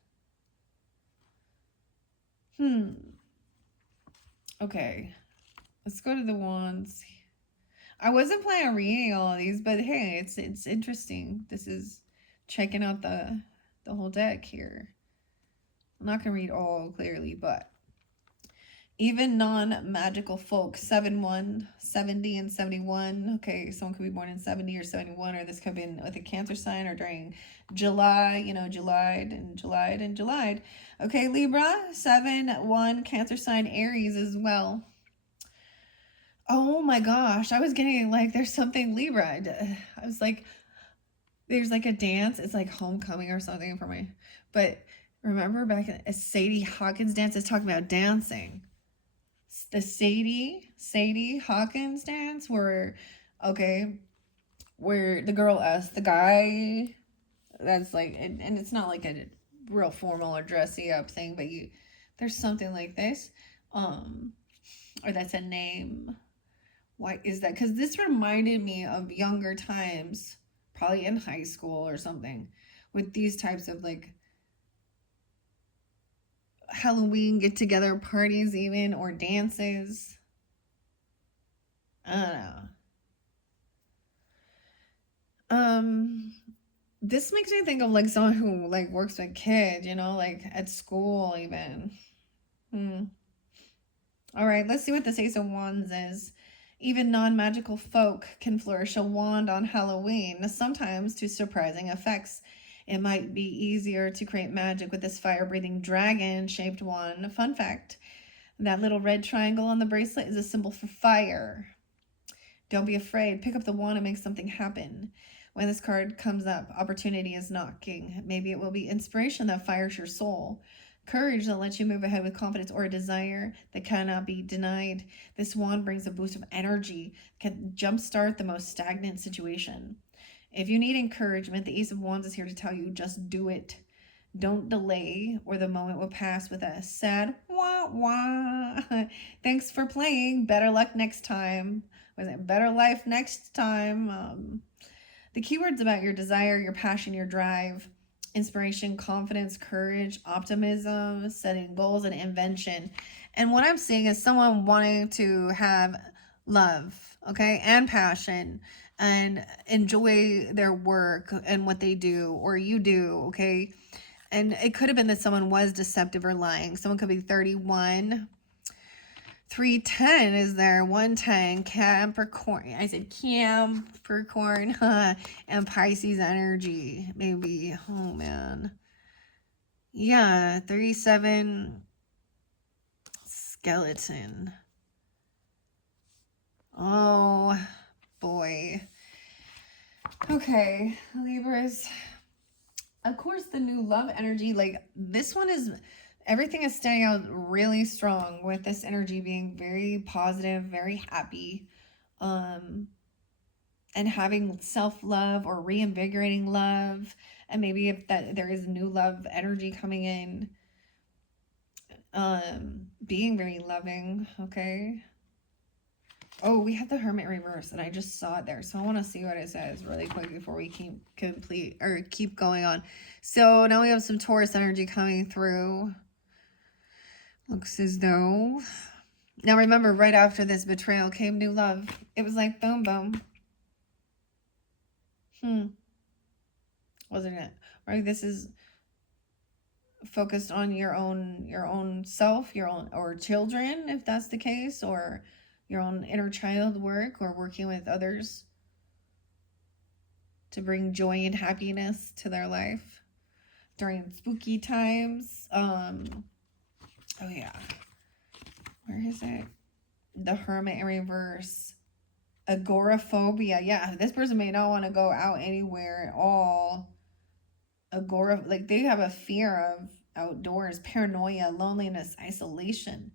Okay, let's go to the wands. I wasn't planning on reading all of these, but hey, it's interesting. This is checking out the whole deck here. I'm not gonna read all clearly, but even non-magical folk, 7-1, 70 and 71. Okay, someone could be born in 70 or 71, or this could have been with a Cancer sign or during July, you know, July. Okay, Libra, 7-1, Cancer sign, Aries as well. Oh my gosh, I was getting like, there's something Libra. I was like, there's like a dance. It's like homecoming or something for me. But remember back in a Sadie Hawkins dance is talking about dancing. The Sadie Hawkins dance where, okay, where the girl asks the guy, that's like, and it's not like a real formal or dressy up thing, but there's something like this, or that's a name. Why is that? Because this reminded me of younger times, probably in high school or something, with these types of like Halloween get together parties even, or dances. I don't know. This makes me think of like someone who like works with kids, you know, like at school even. All right, let's see what this Ace of Wands is. Even non-magical folk can flourish a wand on Halloween, sometimes to surprising effects. It might be easier to create magic with this fire-breathing dragon-shaped wand. Fun fact, that little red triangle on the bracelet is a symbol for fire. Don't be afraid. Pick up the wand and make something happen. When this card comes up, opportunity is knocking. Maybe it will be inspiration that fires your soul. Courage that lets you move ahead with confidence, or a desire that cannot be denied. This wand brings a boost of energy, can jumpstart the most stagnant situation. If you need encouragement, the Ace of Wands is here to tell you just do it. Don't delay, or the moment will pass with a sad wah wah. Thanks for playing. Better luck next time. Was it better life next time? The keywords about your desire, your passion, your drive, inspiration, confidence, courage, optimism, setting goals, and invention. And what I'm seeing is someone wanting to have love, okay, and passion, and enjoy their work and what they do, or you do, okay? And it could have been that someone was deceptive or lying. Someone could be 31. 310 is there. 110, Capricorn. I said Capricorn. And Pisces energy. Maybe. Oh, man. Yeah, 37, skeleton. Oh, boy. Okay, Libras. Of course, the new love energy, like this one is, everything is standing out really strong with this energy being very positive, very happy, and having self-love or reinvigorating love. And maybe if that there is new love energy coming in, being very loving, okay? Oh, we have the Hermit reverse, and I just saw it there, so I want to see what it says really quick before we keep going on. So now we have some Taurus energy coming through. Looks as though... Now remember, right after this betrayal came new love. It was like boom, boom. Wasn't it? Right? This is focused on your own self, your own, or children, if that's the case, or your own inner child work, or working with others to bring joy and happiness to their life during spooky times. Oh yeah. Where is it? The Hermit in reverse. Agoraphobia. Yeah, this person may not want to go out anywhere at all. Like they have a fear of outdoors, paranoia, loneliness, isolation,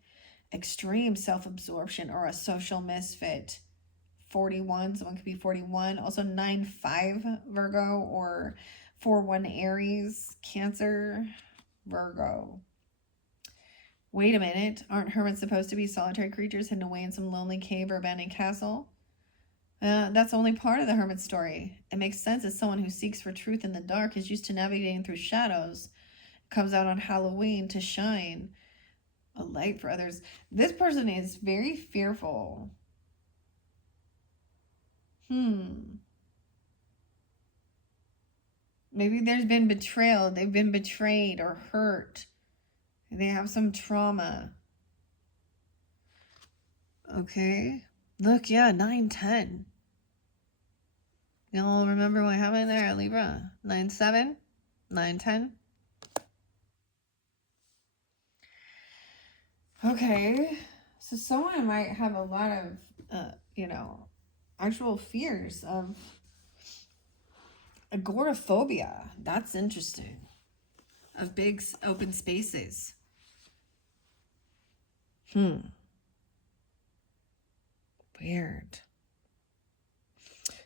extreme self-absorption, or a social misfit. 41, someone could be 41. Also 9-5 Virgo, or 4-1 Aries, Cancer, Virgo. Wait a minute, aren't hermits supposed to be solitary creatures hidden away in some lonely cave or abandoned castle? That's only part of the hermit story. It makes sense as someone who seeks for truth in the dark is used to navigating through shadows. Comes out on Halloween to shine a light for others. This person is very fearful. Maybe there's been betrayal. They've been betrayed or hurt. They have some trauma. Okay. Look, yeah, 9-10. Y'all remember what happened there at Libra? 9-7, 9-10. Okay. So someone might have a lot of, actual fears of agoraphobia. That's interesting. Of big open spaces. Weird.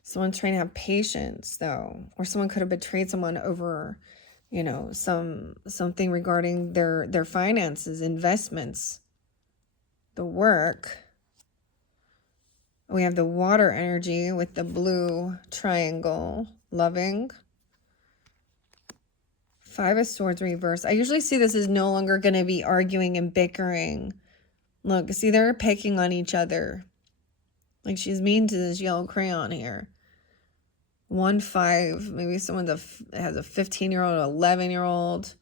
Someone's trying to have patience, though. Or someone could have betrayed someone over, something regarding their finances, investments, the work. We have the water energy with the blue triangle, loving. 5 of Swords reverse. I usually see this as no longer going to be arguing and bickering. Look, see, they're picking on each other. Like, she's mean to this yellow crayon here. 1-5. Maybe someone has a 15-year-old, 11-year-old.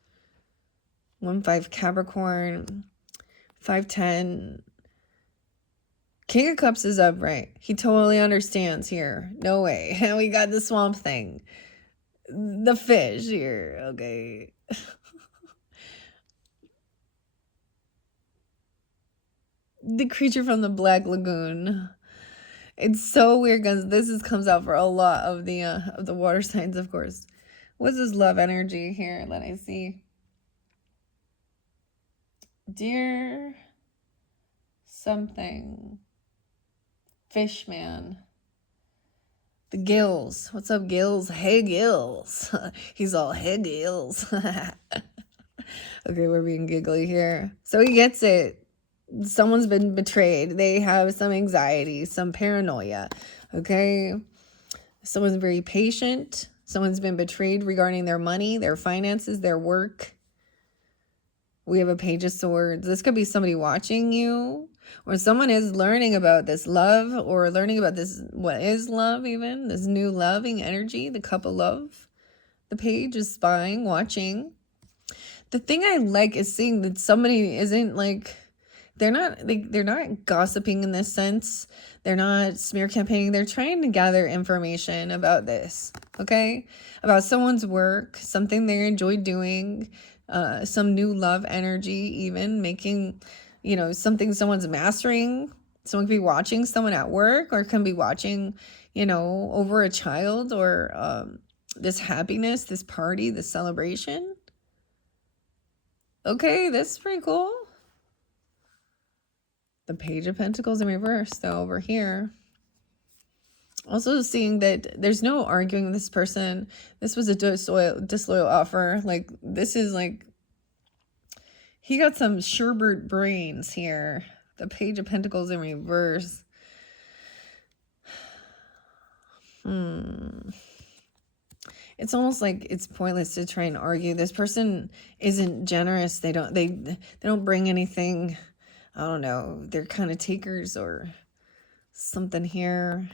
1-5 Capricorn. 5-10. King of Cups is upright. He totally understands here. No way. And we got the Swamp Thing. The fish here. Okay. The creature from the Black Lagoon. It's so weird because this comes out for a lot of the water signs, of course. What's this love energy here? Let I see. Dear something. Fishman. The Gills. What's up, Gills? Hey, Gills. He's all, hey, Gills. Okay, we're being giggly here. So he gets it. Someone's been betrayed. They have some anxiety, some paranoia. Okay? Someone's very patient. Someone's been betrayed regarding their money, their finances, their work. We have a Page of Swords. This could be somebody watching you, or someone is learning about this love, or learning about this, what is love even, this new loving energy, the Cup of Love. The Page is spying, watching. The thing I like is seeing that somebody isn't like, they're not gossiping in this sense. They're not smear campaigning. They're trying to gather information about this, okay? About someone's work, something they enjoy doing, some new love energy, even making, something someone's mastering. Someone could be watching someone at work, or can be watching, over a child, or this happiness, this party, this celebration. Okay, that's pretty cool. The Page of Pentacles in reverse, though, over here. Also seeing that there's no arguing with this person. This was a disloyal offer. Like, this is like, he got some sherbert brains here. The Page of Pentacles in reverse. it's almost like it's pointless to try and argue. This person isn't generous. They don't bring anything. I don't know. They're kind of takers or something here.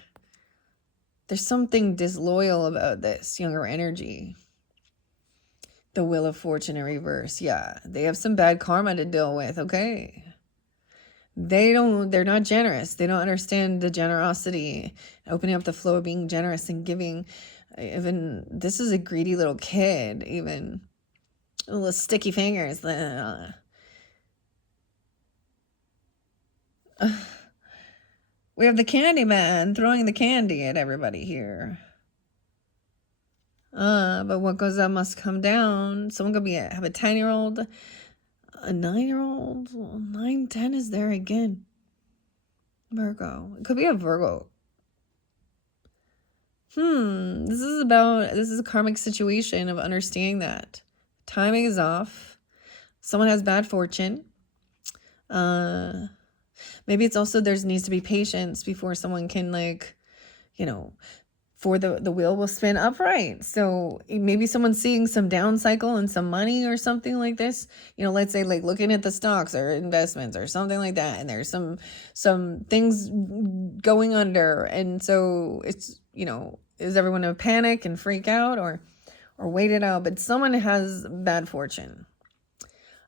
There's something disloyal about this younger energy. The Wheel of Fortune in reverse. Yeah, they have some bad karma to deal with, okay? They're not generous. They don't understand the generosity, opening up the flow of being generous and giving. Even this is a greedy little kid, even little sticky fingers. We have the candy man throwing the candy at everybody here. But what goes up must come down. Someone could have a 10-year-old, a 9-year-old. 9, 10 is there again. Virgo. It could be a Virgo. This is a karmic situation of understanding that timing is off. Someone has bad fortune. Maybe it's also there needs to be patience before someone can, like, for the wheel will spin upright. So maybe someone's seeing some down cycle and some money or something like this. Let's say, like, looking at the stocks or investments or something like that, and there's some things going under, and so it's is everyone to panic and freak out or wait it out? But someone has bad fortune.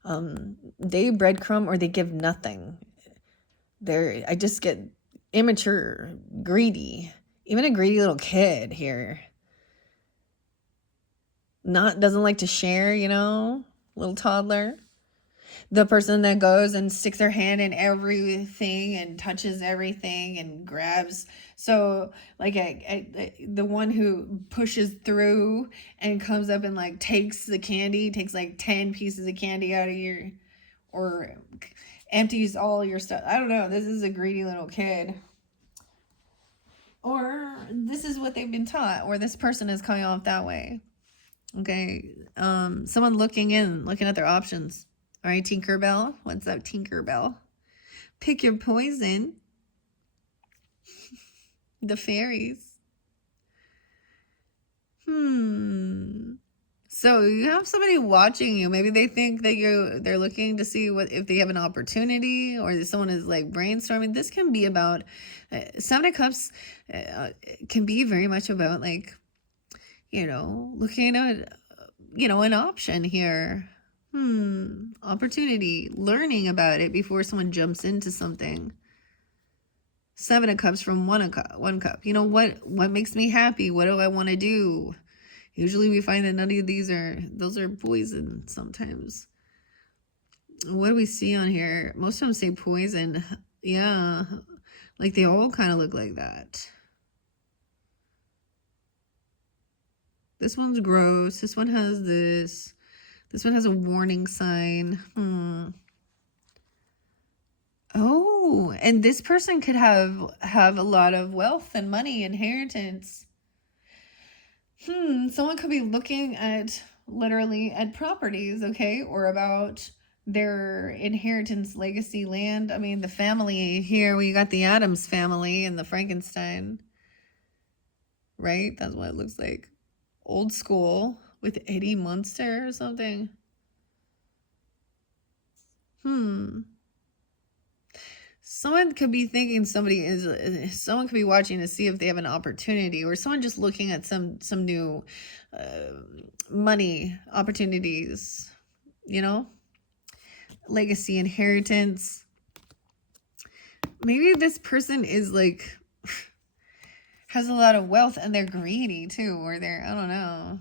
They breadcrumb or they give nothing. I just get immature, greedy. Even a greedy little kid here. Doesn't like to share, little toddler. The person that goes and sticks their hand in everything and touches everything and grabs. So, like, the one who pushes through and comes up and, like, takes like 10 pieces of candy out of your, or empties all your stuff. I don't know. This is a greedy little kid. Or this is what they've been taught, or this person is coming off that way. Okay. Someone looking at their options. All right, Tinkerbell. What's up, Tinkerbell? Pick your poison. The fairies. So you have somebody watching you. Maybe they think that they're looking to see if they have an opportunity, or that someone is, like, brainstorming. This can be about Seven of Cups. Can be very much about, like, looking at an option here. Opportunity, learning about it before someone jumps into something. 7 of Cups from 1 cup. What makes me happy? What do I want to do? Usually we find that none of those are poison sometimes. What do we see on here? Most of them say poison. Yeah, like they all kind of look like that. This one's gross. This one has this. This one has a warning sign. Oh, and this person could have a lot of wealth and money, inheritance. Someone could be looking at literally at properties, okay, or about their inheritance, legacy, land. I mean, the family here, we got the Addams family and the Frankenstein, right? That's what it looks like. Old school with Eddie Munster or something. Someone could be thinking someone could be watching to see if they have an opportunity, or someone just looking at some new money opportunities, legacy, inheritance. Maybe this person is, like, has a lot of wealth and they're greedy too, or I don't know.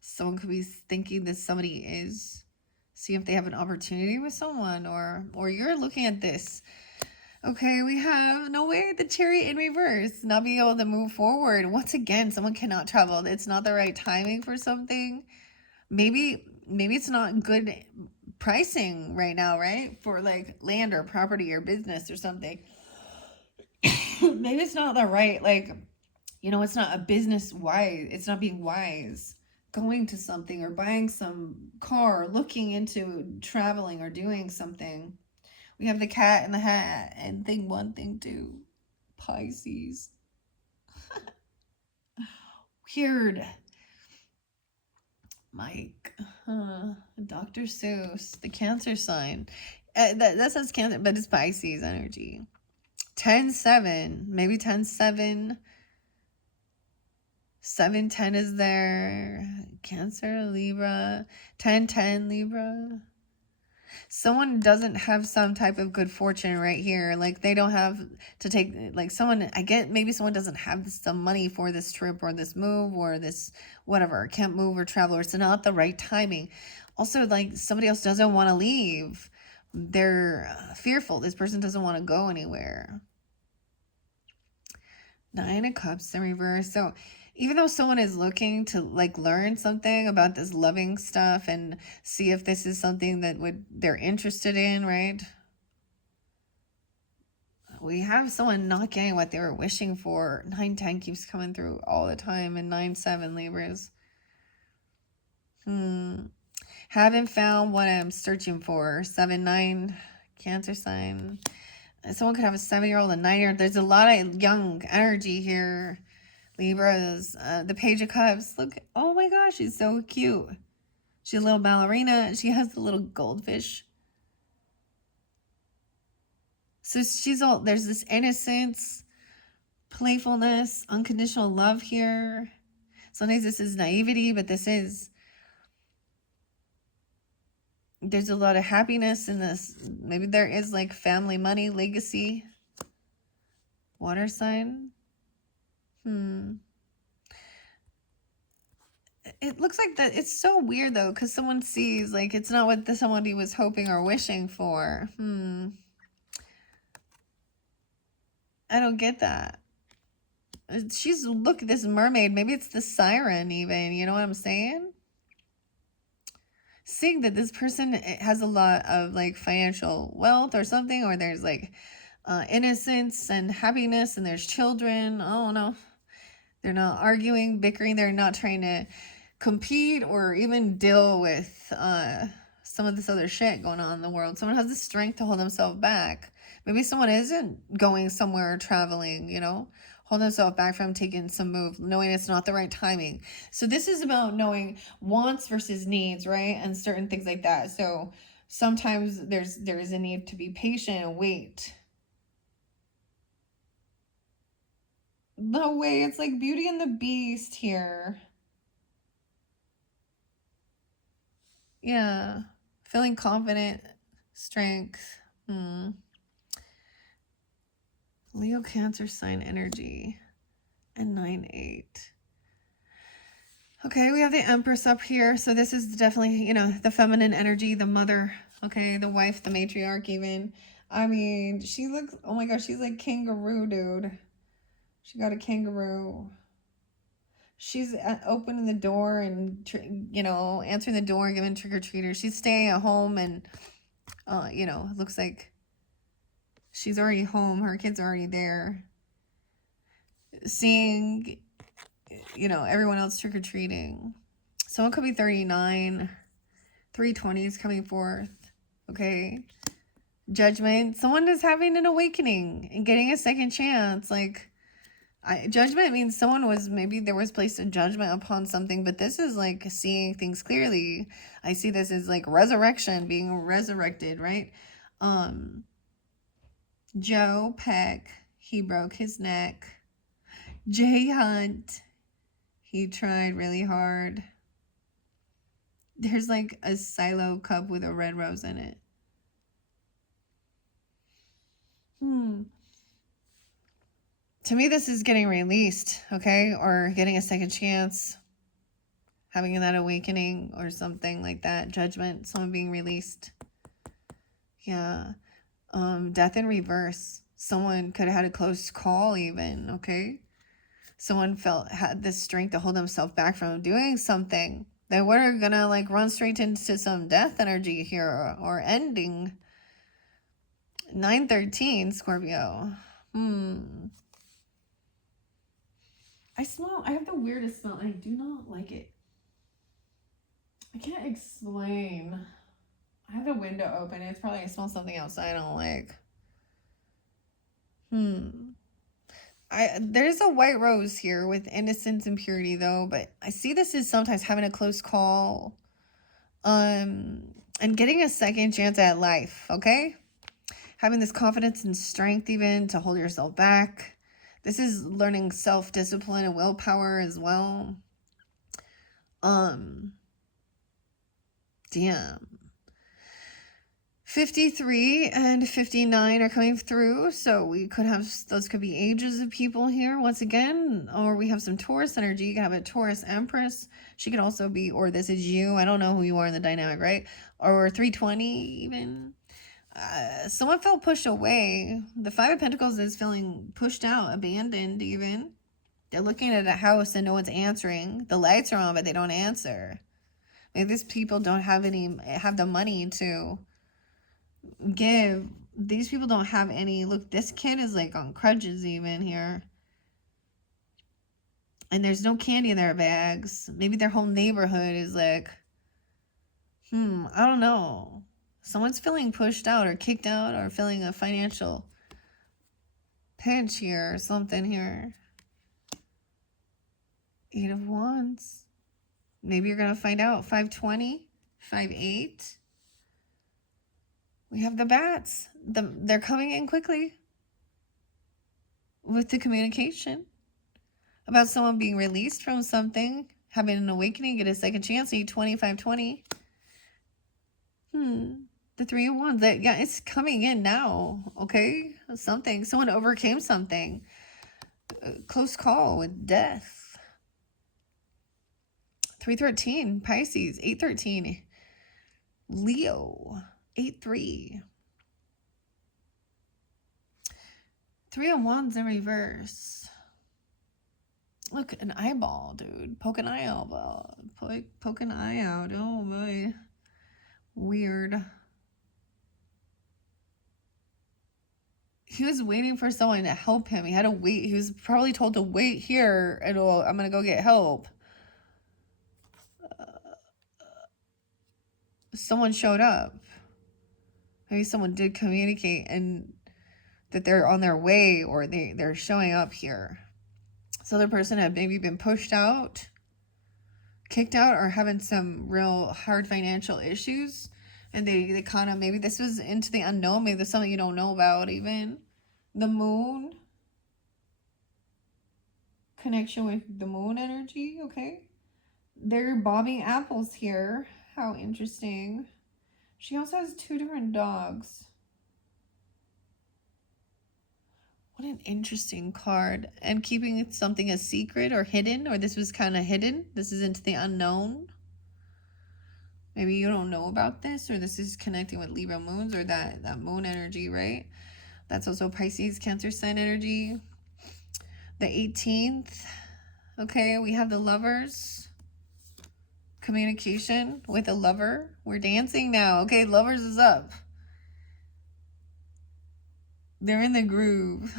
Someone could be thinking that somebody is. See if they have an opportunity with someone, or you're looking at this. Okay, we have no way, the Chariot in reverse, not being able to move forward. Once again, someone cannot travel. It's not the right timing for something. Maybe it's not good pricing right now, right? For, like, land or property or business or something. Maybe it's not the right, like, it's not a business wise. It's not being wise. Going to something or buying some car, looking into traveling or doing something. We have the Cat in the Hat and thing 1, thing 2. Pisces. Weird. Mike. Dr. Seuss. The Cancer sign. That says Cancer, but it's Pisces energy. 10-7. Maybe 10-7. 7-10 is there. Cancer, Libra. 10-10, Libra. Someone doesn't have some type of good fortune right here. Like they don't have to take, like someone, I get maybe someone doesn't have some money for this trip or this move or this whatever, can't move or travel, or it's not the right timing. Also, like somebody else doesn't want to leave. They're fearful. This person doesn't want to go anywhere. 9 of Cups in reverse. So even though someone is looking to like learn something about this loving stuff and see if this is something that they're interested in, right? We have someone not getting what they were wishing for. 9-10 keeps coming through all the time, and 9-7 Libras. Haven't found what I'm searching for. 7-9 Cancer sign. Someone could have a 7-year-old, a 9-year-old. There's a lot of young energy here. Libras. The Page of Cups. Look. Oh my gosh, she's so cute. She's a little ballerina. She has the little goldfish. So she's all, there's this innocence, playfulness, unconditional love here. Sometimes this is naivety, but there's a lot of happiness in this. Maybe there is like family, money, legacy. Water sign. It looks like that. It's so weird though, because someone sees like it's not what somebody was hoping or wishing for. I don't get that. Look at this mermaid. Maybe it's the siren even. You know what I'm saying? Seeing that this person has a lot of like financial wealth or something, or there's like innocence and happiness, and there's children. Oh no. They're not arguing, bickering. They're not trying to compete or even deal with some of this other shit going on in the world. Someone has the strength to hold themselves back. Maybe someone isn't going somewhere or traveling, you know, hold themselves back from taking some move, knowing it's not the right timing. So this is about knowing wants versus needs, right? And certain things like that. So sometimes there is a need to be patient and wait. No way, it's like Beauty and the Beast here. Yeah. Feeling confident, strength. Leo Cancer sign energy. And 9-8. Okay, we have the Empress up here. So this is definitely, you know, the feminine energy, the mother. Okay, the wife, the matriarch even. I mean, she looks, oh my gosh, she's like kangaroo, dude. She got a kangaroo. She's opening the door and, you know, answering the door, giving trick-or-treaters. She's staying at home and, you know, it looks like she's already home. Her kid's already there. Seeing, you know, everyone else trick-or-treating. Someone could be 39. 320s coming forth. Okay. Judgment. Someone is having an awakening and getting a second chance. Like, judgment means someone was, maybe there was placed a judgment upon something, but this is like seeing things clearly. I see this as like resurrection, being resurrected, right? Joe Peck, he broke his neck. Jay Hunt, he tried really hard. There's like a silo cup with a red rose in it. To me, this is getting released, okay? Or getting a second chance, having that awakening or something like that. Judgment, someone being released. Yeah. Death in reverse. Someone could have had a close call even, okay? Someone had the strength to hold themselves back from doing something. They were gonna like run straight into some death energy here or ending. 9-13, Scorpio. I have the weirdest smell and I do not like it. I can't explain. I have the window open. It's probably, I smell something outside I don't like. There's a white rose here with innocence and purity though, but I see this as sometimes having a close call, and getting a second chance at life, okay? Having this confidence and strength even to hold yourself back. This is learning self-discipline and willpower as well. Damn. 53 and 59 are coming through, so we could have, those could be ages of people here once again, or we have some Taurus energy. You can have a Taurus Empress. She could also be, or this is you. I don't know who you are in the dynamic, right? Or 320 even. Someone felt pushed away. The Five of Pentacles is feeling pushed out, abandoned even. They're looking at a house and no one's answering. The lights are on, but they don't answer. Maybe these people don't have the money to give. These people don't have any. Look, this kid is like on crutches even here. And there's no candy in their bags. Maybe their whole neighborhood is like, I don't know. Someone's feeling pushed out or kicked out or feeling a financial pinch here or something here. 8 of Wands. Maybe you're going to find out. 520, 5-8. We have the bats. They're coming in quickly with the communication about someone being released from something, having an awakening, get a second chance. 8-20, 5-20. The 3 of Wands. Yeah, it's coming in now. Okay, someone overcame something. Close call with death. 3-13, Pisces. 8-13, Leo. 8-3. 3 of Wands in reverse. Look, an eyeball, dude. Poke an eye out. Poke an eye out. Oh boy. Weird. He was waiting for someone to help him. He had to wait. He was probably told to wait here and I'm going to go get help. Someone showed up. Maybe someone did communicate and that they're on their way or they're showing up here. So the person had maybe been pushed out, kicked out, or having some real hard financial issues. And they kind of, maybe this was into the unknown. Maybe there's something you don't know about even. The moon. Connection with the moon energy, okay? They're bobbing apples here. How interesting. She also has 2 different dogs. What an interesting card. And keeping something a secret or hidden, or this was kind of hidden. This is into the unknown. Maybe you don't know about this, or this is connecting with Libra moons or that moon energy, right? That's also Pisces, Cancer sign energy. The 18th. Okay, we have the Lovers. Communication with a lover. We're dancing now. Okay, Lovers is up. They're in the groove.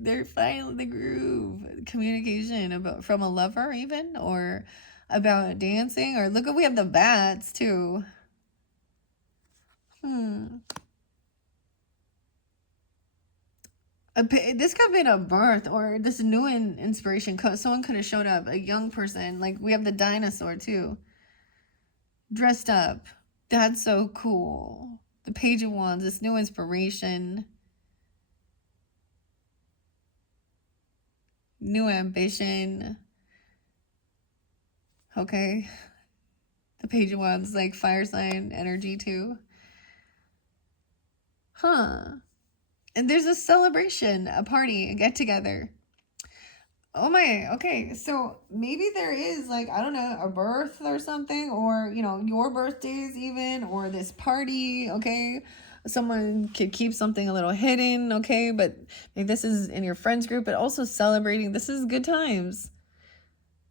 they're finally in the groove. Communication from a lover even, or about dancing, or look, we have the bats too. This could have been a birth or this new inspiration. Someone could have showed up, a young person. Like we have the dinosaur too. Dressed up. That's so cool. The Page of Wands, this new inspiration. New ambition. Okay. The Page of Wands, like fire sign energy too. And there's a celebration, a party, a get together. Oh my, okay, so maybe there is like, I don't know, a birth or something, or, you know, your birthdays even, or this party, okay? Someone could keep something a little hidden, okay? But maybe this is in your friends group, but also celebrating. This is good times.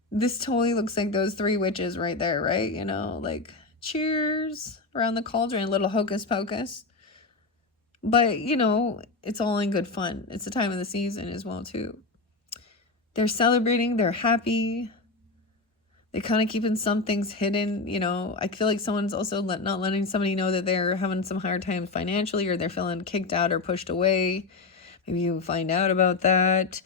This totally looks like those 3 witches right there, right? You know, like cheers around the cauldron, a little hocus pocus. But, you know, it's all in good fun. It's the time of the season as well, too. They're celebrating. They're happy. They're kind of keeping some things hidden. You know, I feel like someone's also not letting somebody know that they're having some hard time financially, or they're feeling kicked out or pushed away. Maybe you find out about that.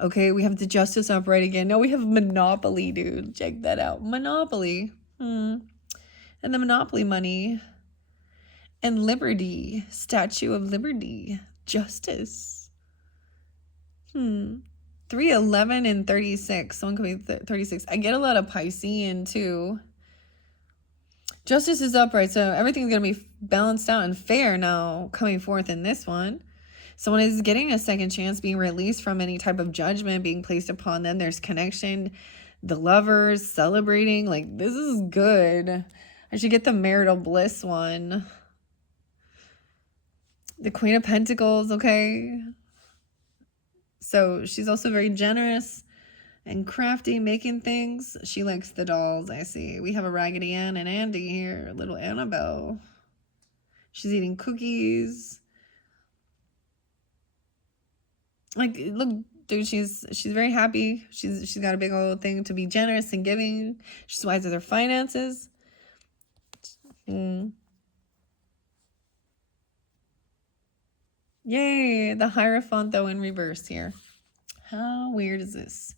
Okay, we have the Justice upright again. No, we have Monopoly, dude. Check that out. Monopoly. And the Monopoly money. And Liberty. Statue of Liberty. Justice. 3, 11, and 36. Someone could be 36. I get a lot of Piscean, too. Justice is upright, so everything's going to be balanced out and fair now coming forth in this one. Someone is getting a second chance, being released from any type of judgment being placed upon them. There's connection. The lovers celebrating. Like, this is good. I should get the marital bliss one. The Queen of Pentacles, okay? So she's also very generous and crafty, making things. She likes the dolls, I see. We have a Raggedy Ann and Andy here. Little Annabelle. She's eating cookies. Like, look, dude, she's very happy. She's got a big old thing to be generous and giving. She's wise with her finances. Yay, the Hierophant, though, in reverse here. How weird is this?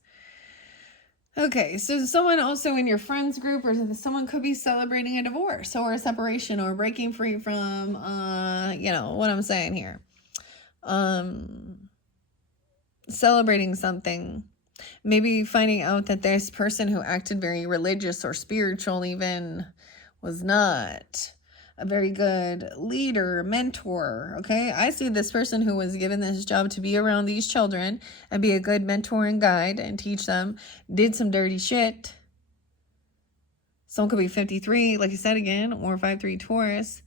Okay, so someone also in your friends group, or someone could be celebrating a divorce or a separation or breaking free from, you know, what I'm saying here. Celebrating something. Maybe finding out that this person who acted very religious or spiritual even was not a very good leader, mentor, okay? I see this person who was given this job to be around these children and be a good mentor and guide and teach them, did some dirty shit. Someone could be 53, like I said again, or 5'3" Taurus.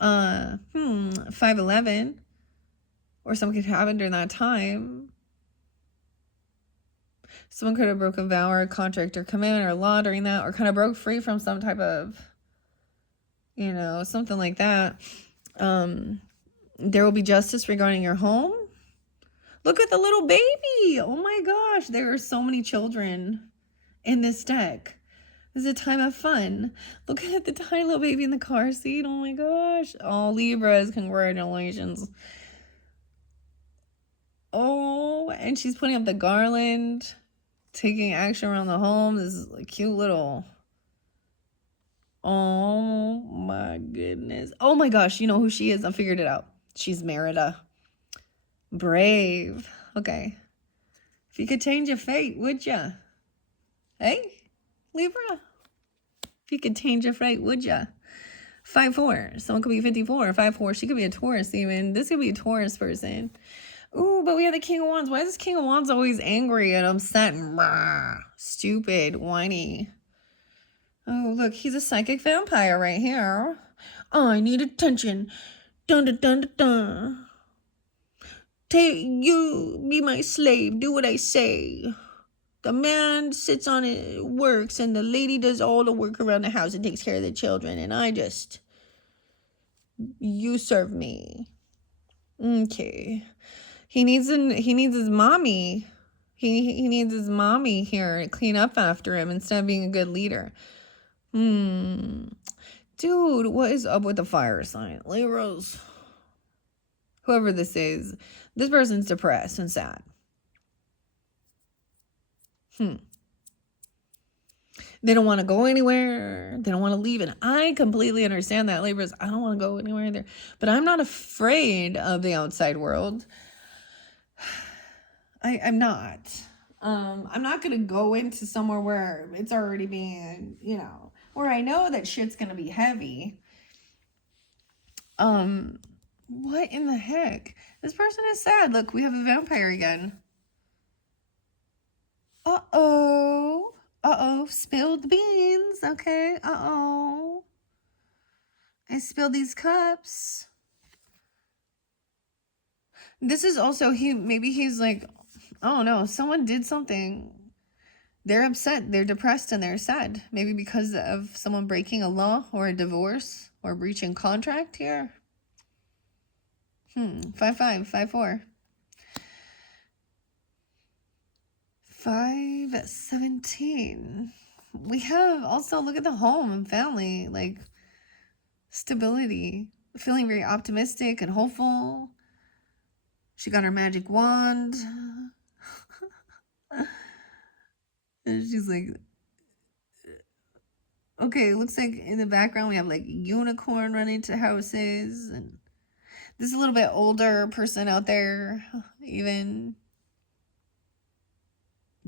5'11", or something could happen during that time. Someone could have broken a vow or a contract or commandment or law during that, or kind of broke free from some type of, you know, something like that. There will be justice regarding your home. Look at the little baby. Oh my gosh, there are so many children in this deck. This is a time of fun. Look at the tiny little baby in the car seat. Oh my gosh. Oh, Libras, congratulations. Oh, and she's putting up the garland, taking action around the home. This is a cute little... Oh my goodness. Oh my gosh, you know who she is? I figured it out. She's Merida. Brave. Okay. If you could change your fate, would ya? Hey, Libra. If you could change your fate, would ya? 5'4". Someone could be 54. 5'4". She could be a Taurus even. This could be a Taurus person. Ooh, but we have the King of Wands. Why is this King of Wands always angry and upset and stupid, whiny? Oh, look, he's a psychic vampire right here. I need attention. Dun dun dun dun dun. Take you, be my slave, do what I say. The man sits on it, works, and the lady does all the work around the house and takes care of the children, and you serve me. Okay. He needs his mommy. He needs his mommy here to clean up after him instead of being a good leader. Dude, what is up with the fire sign? Libras. Whoever this is, this person's depressed and sad. They don't want to go anywhere. They don't want to leave. And I completely understand that, Libras. I don't want to go anywhere either. But I'm not afraid of the outside world. I'm not. I'm not going to go into somewhere where it's already being, you know, where I know that shit's going to be heavy. What in the heck? This person is sad. Look, we have a vampire again. Uh-oh. Uh-oh. Spilled beans. Okay. Uh-oh. I spilled these cups. This is also, maybe he's like, oh no, someone did something. They're upset, they're depressed, and they're sad. Maybe because of someone breaking a law or a divorce or breaching contract here. 5'5", 5'4". 5'17". We have also, look at the home and family, like stability, feeling very optimistic and hopeful. She got her magic wand. And she's like, okay, it looks like in the background we have like unicorn running to houses, and this is a little bit older person out there, even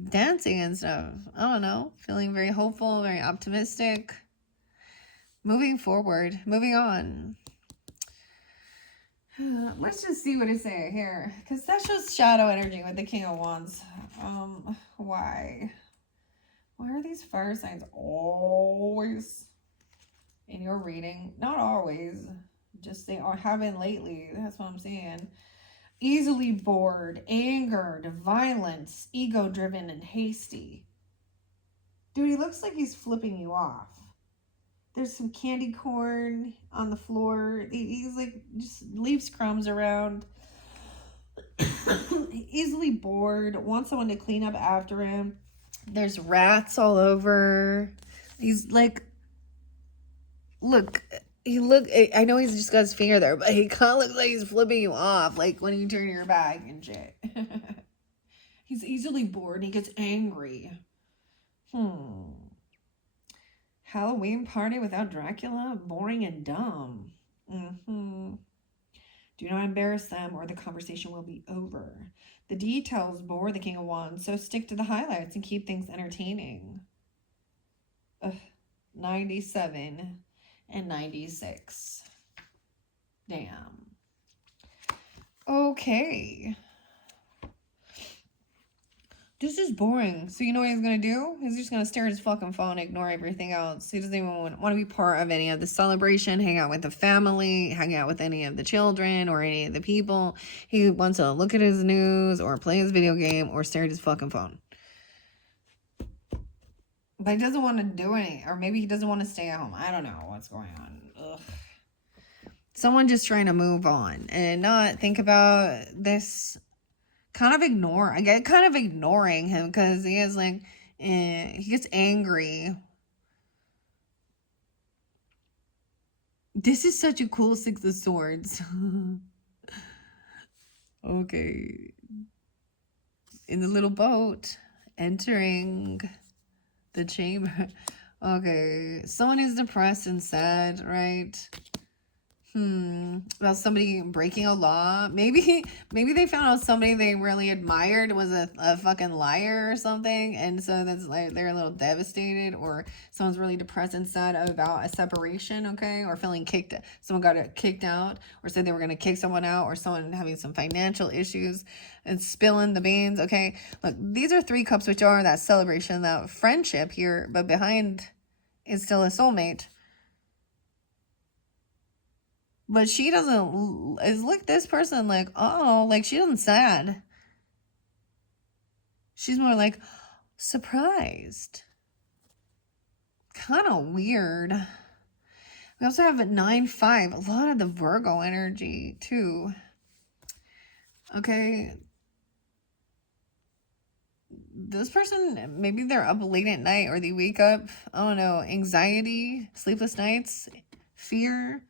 dancing and stuff. I don't know, feeling very hopeful, very optimistic. Moving forward, moving on. Let's just see what it say here, because that's just shadow energy with the King of Wands. Why? Why are these fire signs always in your reading? Not always. Just they are having lately. That's what I'm saying. Easily bored, angered, violent, ego-driven, and hasty. Dude, he looks like he's flipping you off. There's some candy corn on the floor. He's like, just leaves crumbs around. Easily bored, wants someone to clean up after him. There's rats all over. He's like, look, I know he's just got his finger there, but he kind of looks like he's flipping you off, like when you turn your back and shit. He's easily bored. He gets angry. Halloween party without Dracula? Boring and dumb. Do not embarrass them or the conversation will be over. The details bore the King of Wands, so stick to the highlights and keep things entertaining. 97 and 96. Damn. Okay. This is boring. So you know what he's going to do? He's just going to stare at his fucking phone, ignore everything else. He doesn't even want to be part of any of the celebration, hang out with the family, hang out with any of the children or any of the people. He wants to look at his news or play his video game or stare at his fucking phone. But he doesn't want to do anything. Or maybe he doesn't want to stay at home. I don't know what's going on. Ugh. Someone just trying to move on and not think about this. I get kind of ignoring him because he is like, he gets angry. This is such a cool Six of Swords. Okay. In the little boat, entering the chamber. Okay. Someone is depressed and sad, right? About somebody breaking a law. Maybe they found out somebody they really admired was a fucking liar or something, and so that's like they're a little devastated, or someone's really depressed and sad about a separation, okay, or feeling someone got kicked out, or said they were gonna kick someone out, or someone having some financial issues and spilling the beans, okay. Look, these are 3 cups, which are that celebration, that friendship here, but behind is still a soulmate. But she doesn't, it's like this person, like, oh, like she isn't sad. She's more like surprised. Kind of weird. We also have 9-5, a lot of the Virgo energy too. Okay. This person, maybe they're up late at night or they wake up, I don't know, anxiety, sleepless nights, fear.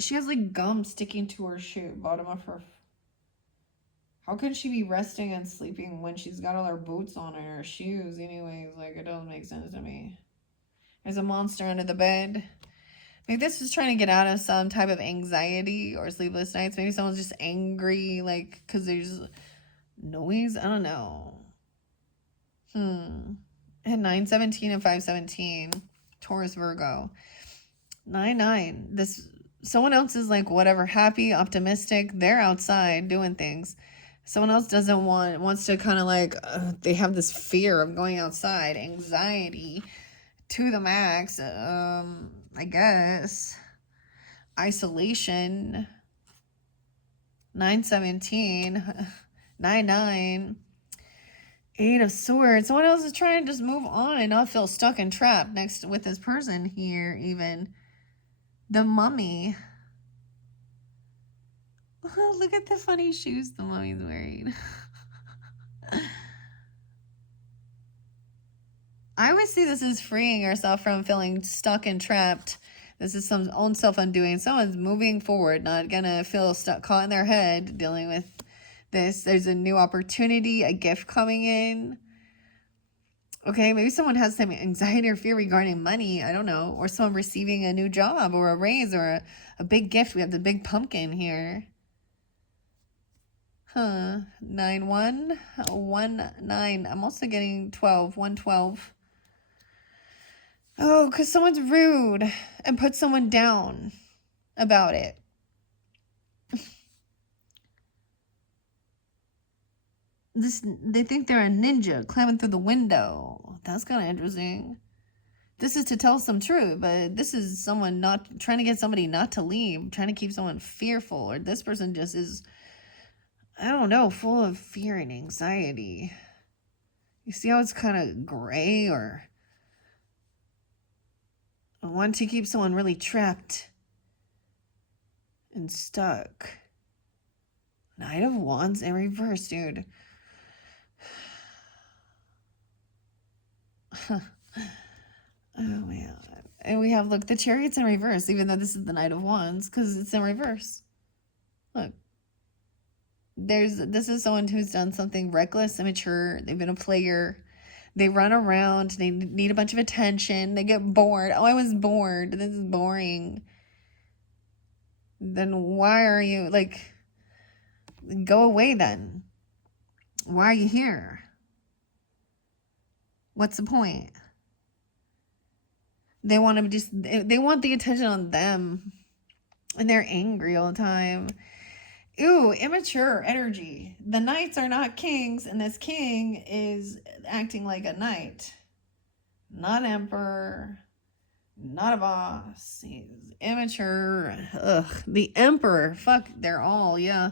She has like gum sticking to her shoe, bottom of her. How can she be resting and sleeping when she's got all her boots on and her shoes? Anyways, like it doesn't make sense to me. There's a monster under the bed. Maybe this is trying to get out of some type of anxiety or sleepless nights. Maybe someone's just angry, like, because there's noise. I don't know. And 9-17 and 5-17. Taurus, Virgo. 9-9. Someone else is like whatever, happy, optimistic. They're outside doing things. Someone else wants to kind of like, they have this fear of going outside, anxiety to the max. I guess. Isolation. 9-17. 9-9. 8 of Swords. Someone else is trying to just move on and not feel stuck and trapped next with this person here, even. The Mummy. Oh, look at the funny shoes the mummy's wearing. I always see this as freeing yourself from feeling stuck and trapped. This is some own self-undoing. Someone's moving forward, not gonna feel stuck, caught in their head, dealing with this. There's a new opportunity, a gift coming in. Okay, maybe someone has some anxiety or fear regarding money. I don't know. Or someone receiving a new job or a raise or a big gift. We have the big pumpkin here. 9-1-1-9. I'm also getting 12. 112. Oh, because someone's rude and put someone down about it. They think they're a ninja climbing through the window. That's kind of interesting. This is to tell some truth, but this is someone not trying to get somebody not to leave, trying to keep someone fearful, or this person just is, I don't know, full of fear and anxiety. You see how it's kind of gray, or want to keep someone really trapped and stuck. Knight of Wands in reverse, dude. Oh man. And we have, look, the Chariot's in reverse, even though this is the Knight of Wands, because it's in reverse. Look. This is someone who's done something reckless, immature. They've been a player. They run around. They need a bunch of attention. They get bored. Oh, I was bored. This is boring. Then why are you, like, go away then. Why are you here? What's the point? They want to just, they want the attention on them. And they're angry all the time. Ooh, immature energy. The knights are not kings, and this king is acting like a knight. Not emperor. Not a boss. He's immature. Ugh. The emperor. Fuck, they're all, yeah.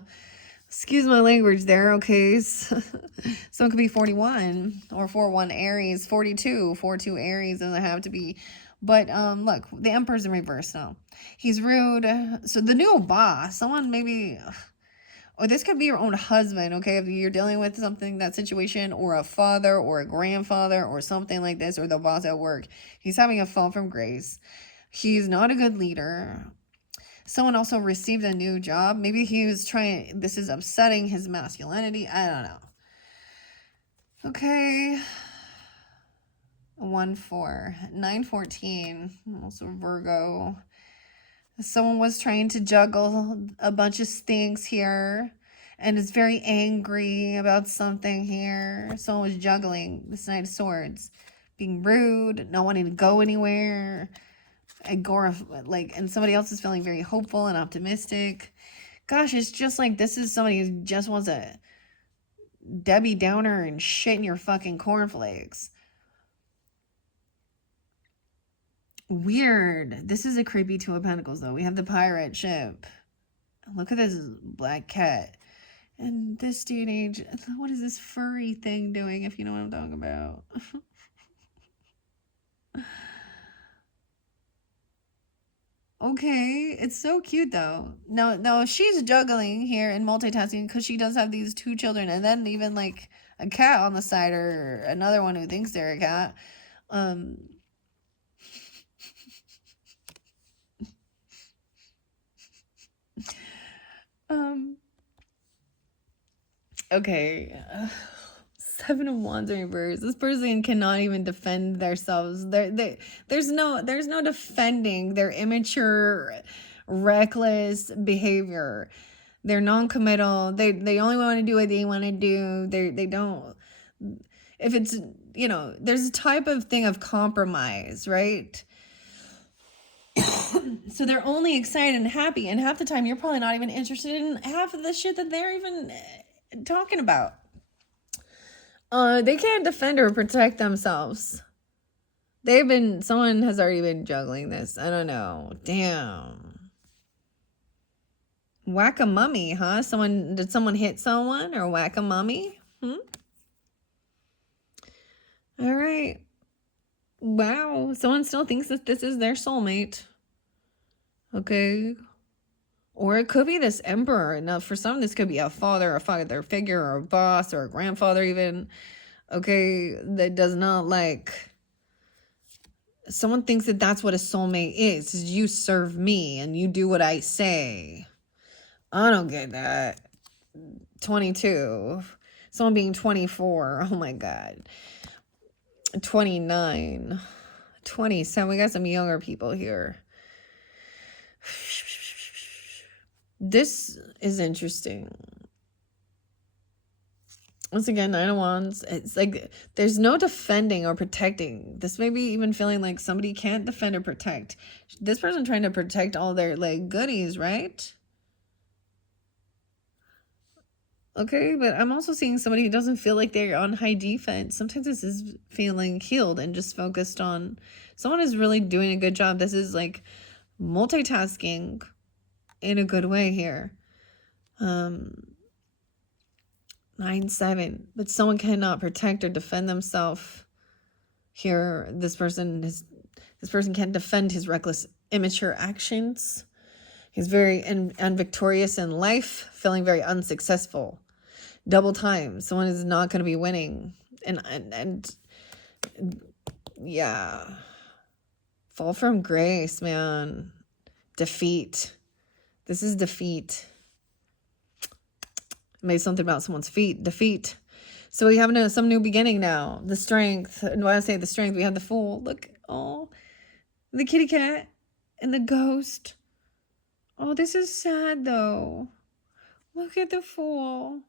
Excuse my language there, okay? Someone could be 41 or 41 Aries, 42. 42 Aries doesn't have to be. But look, the emperor's in reverse now. He's rude. So the new boss, someone maybe, or this could be your own husband, okay? If you're dealing with something, that situation, or a father or a grandfather or something like this, or the boss at work. He's having a fall from grace. He's not a good leader. Someone also received a new job. Maybe he was trying, this is upsetting his masculinity. I don't know. Okay. 1-4. 9-14. Also Virgo. Someone was trying to juggle a bunch of things here and is very angry about something here. Someone was juggling this Knight of Swords. Being rude, not wanting to go anywhere. And somebody else is feeling very hopeful and optimistic. Gosh, it's just like this is somebody who just wants a Debbie Downer and shit in your fucking cornflakes. Weird. This is a creepy Two of Pentacles, though. We have the pirate ship. Look at this black cat. And this day and age, what is this furry thing doing, if you know what I'm talking about? Okay, it's so cute though. No, she's juggling here and multitasking because she does have these two children, and then even like a cat on the side, or another one who thinks they're a cat. Okay. 7 of Wands in reverse. This person cannot even defend themselves. There's no defending their immature, reckless behavior. They're non-committal. They only want to do what they want to do. They don't. If it's, there's a type of thing of compromise, right? So they're only excited and happy, and half the time you're probably not even interested in half of the shit that they're even talking about. They can't defend or protect themselves. Someone has already been juggling this. I don't know. Damn. Whack-a-mummy, huh? Did someone hit someone or whack-a-mummy? All right. Wow. Someone still thinks that this is their soulmate. Okay. Or it could be this emperor. Now, for some, this could be a father figure, or a boss, or a grandfather even. Okay, that does not like someone thinks that that's what a soulmate is you serve me and you do what I say. I don't get that. 22. Someone being 24. Oh my God. 29. 27. We got some younger people here. This is interesting. Once again, 9 of Wands. It's like there's no defending or protecting. This may be even feeling like somebody can't defend or protect. This person trying to protect all their like goodies, right? Okay, but I'm also seeing somebody who doesn't feel like they're on high defense. Sometimes this is feeling healed and just focused on someone is really doing a good job. This is like multitasking in a good way here. 9-7, but someone cannot protect or defend themselves here. This person can't defend his reckless, immature actions. He's very unvictorious in life, feeling very unsuccessful. Double time. Someone is not going to be winning. And yeah. Fall from grace, man. Defeat. This is defeat. Made something about someone's feet. Defeat. So we have some new beginning now. The strength. And when I say the strength, we have the Fool. Look. Oh. The kitty cat. And the ghost. Oh, this is sad, though. Look at the Fool.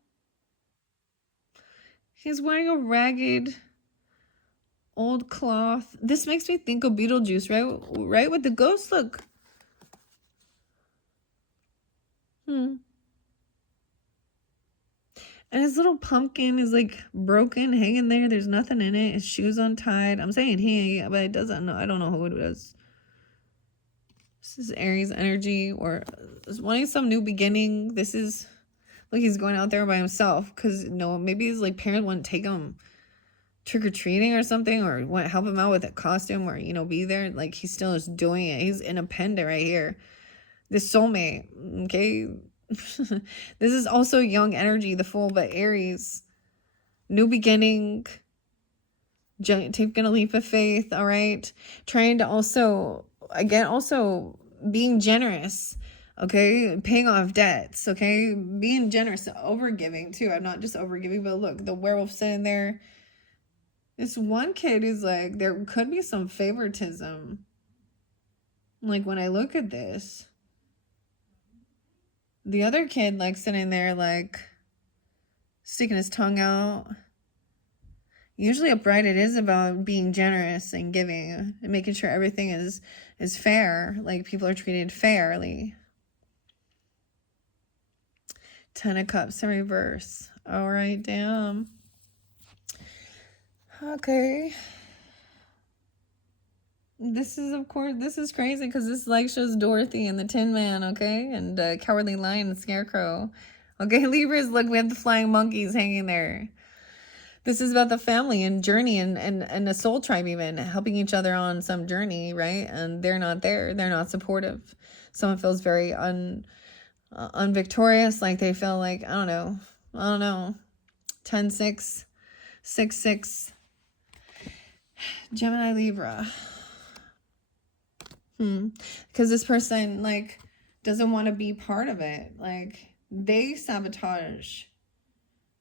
He's wearing a ragged old cloth. This makes me think of Beetlejuice, right? Right? With the ghost look. And his little pumpkin is like broken, hanging there. There's nothing in it. His shoes untied. I'm saying he, but it doesn't know. I don't know who it was. This is Aries energy, or wanting some new beginning. This is like he's going out there by himself because maybe his like parents wouldn't take him trick-or-treating or something, or want to help him out with a costume, or be there. Like he still is doing it. He's independent right here. This soulmate, okay. This is also young energy, the Fool, but Aries, new beginning, taking a leap of faith. All right, trying to also being generous. Okay, paying off debts. Okay, being generous, overgiving too. I'm not just overgiving, but look, the werewolf sitting there. This one kid is like, there could be some favoritism. Like when I look at this, the other kid like sitting there like sticking his tongue out. Usually upright, it is about being generous and giving and making sure everything is fair. Like people are treated fairly. 10 of Cups in reverse. All right, damn. Okay. This is crazy because this like shows Dorothy and the Tin Man, okay? And Cowardly Lion and Scarecrow. Okay, Libras, look, we have the flying monkeys hanging there. This is about the family and journey and a soul tribe even, helping each other on some journey, right? And they're not there. They're not supportive. Someone feels very unvictorious, like they feel like, I don't know. 10-6, 6-6. Gemini, Libra. Because this person like doesn't want to be part of it. Like they sabotage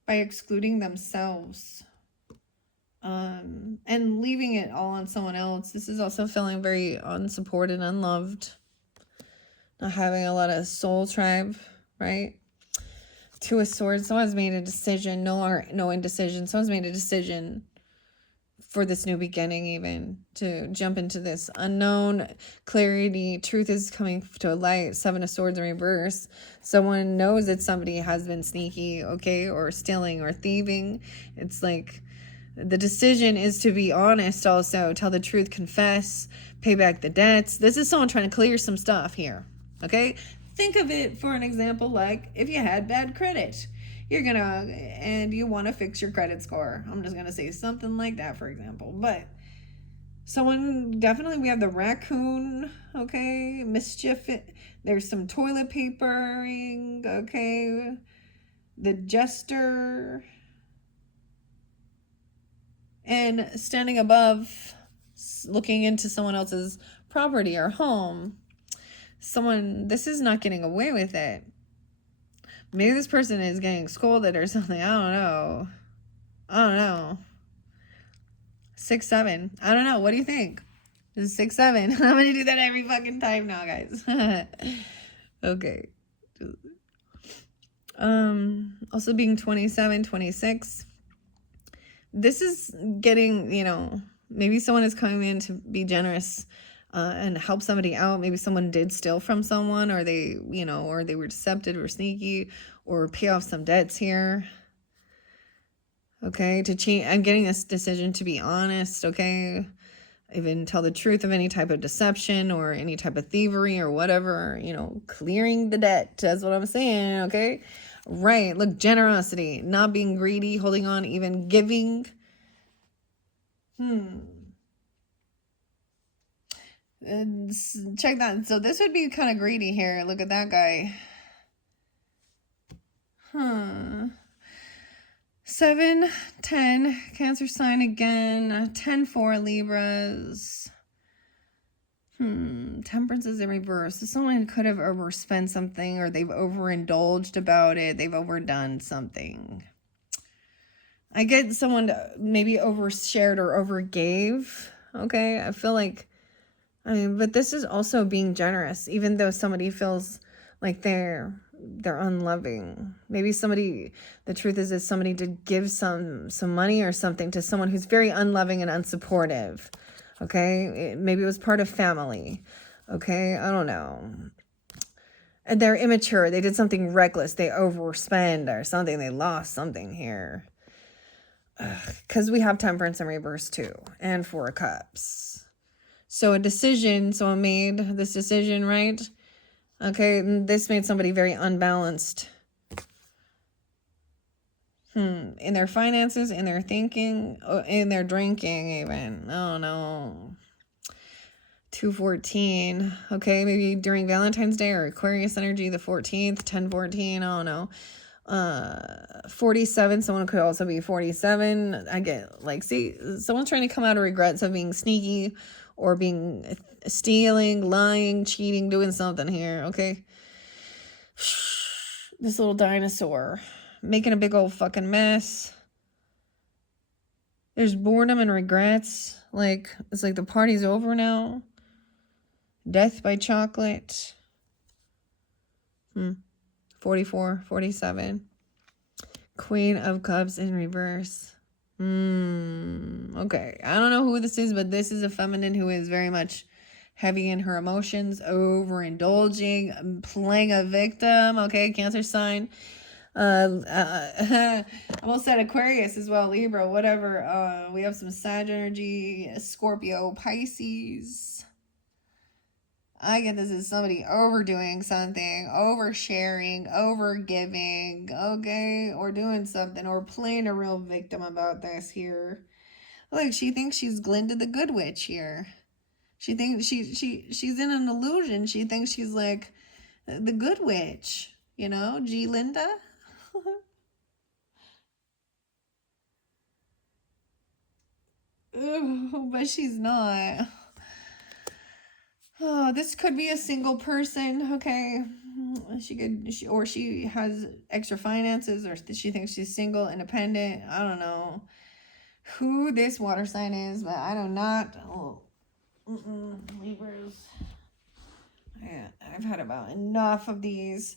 by excluding themselves and leaving it all on someone else. This is also feeling very unsupported, unloved, not having a lot of soul tribe, right? 2 of Swords. Someone's made a decision. No indecision. Someone's made a decision for this new beginning, even to jump into this unknown clarity. Truth is coming to a light. 7 of Swords in reverse. Someone knows that somebody has been sneaky, okay, or stealing or thieving. It's like the decision is to be honest, also tell the truth, confess, pay back the debts. This is someone trying to clear some stuff here, okay? Think of it for an example like if you had bad credit. And you want to fix your credit score. I'm just going to say something like that, for example. But someone, definitely we have the raccoon, okay? Mischief. There's some toilet papering, okay? The jester. And standing above looking into someone else's property or home. This is not getting away with it. Maybe this person is getting scolded or something. I don't know. 6-7. I don't know. What do you think? This is 6-7. I'm gonna do that every fucking time now, guys. Okay. Also being 27, 26. This is getting, maybe someone is coming in to be generous and help somebody out. Maybe someone did steal from someone, or they were deceptive or sneaky, or pay off some debts here. Okay, to change. I'm getting this decision to be honest. Okay, even tell the truth of any type of deception or any type of thievery or whatever. Clearing the debt. That's what I'm saying. Okay, right. Look, generosity, not being greedy, holding on, even giving. Check that. So this would be kind of greedy here. Look at that guy. 7, 10, Cancer sign again. 10-4, Libras. Temperance is in reverse. So someone could have overspent something, or they've overindulged about it. They've overdone something. I get someone maybe overshared or overgave. Okay, I feel like, but this is also being generous, even though somebody feels like they're unloving. Maybe the truth is somebody did give some money or something to someone who's very unloving and unsupportive. Okay, maybe it was part of family. Okay, I don't know. And they're immature. They did something reckless. They overspend or something. They lost something here. Because we have Temperance in reverse too, and 4 of Cups. So someone made this decision, right? Okay, this made somebody very unbalanced. In their finances, in their thinking, in their drinking even. Oh no. 2-14. Okay, maybe during Valentine's Day or Aquarius energy, the 14th, 10-14, I don't know. 47, someone could also be 47. I get, someone's trying to come out of regrets of being sneaky or being stealing, lying, cheating, doing something here, okay? This little dinosaur making a big old fucking mess. There's boredom and regrets. It's like the party's over now. Death by chocolate. 44, 47. Queen of Cups in reverse. Okay. I don't know who this is, but this is a feminine who is very much heavy in her emotions, overindulging, playing a victim. Okay, Cancer sign. I almost said Aquarius as well, Libra, whatever. We have some Sag energy, Scorpio, Pisces. I get this as somebody overdoing something, oversharing, overgiving, okay, or doing something, or playing a real victim about this here. Look, she thinks she's Glinda the Good Witch here. She thinks she's in an illusion. She thinks she's like the Good Witch, G. Linda. But she's not. Oh, this could be a single person, okay? She has extra finances, or she thinks she's single, independent. I don't know who this water sign is, but I do not. Oh, Libras. Yeah, I've had about enough of these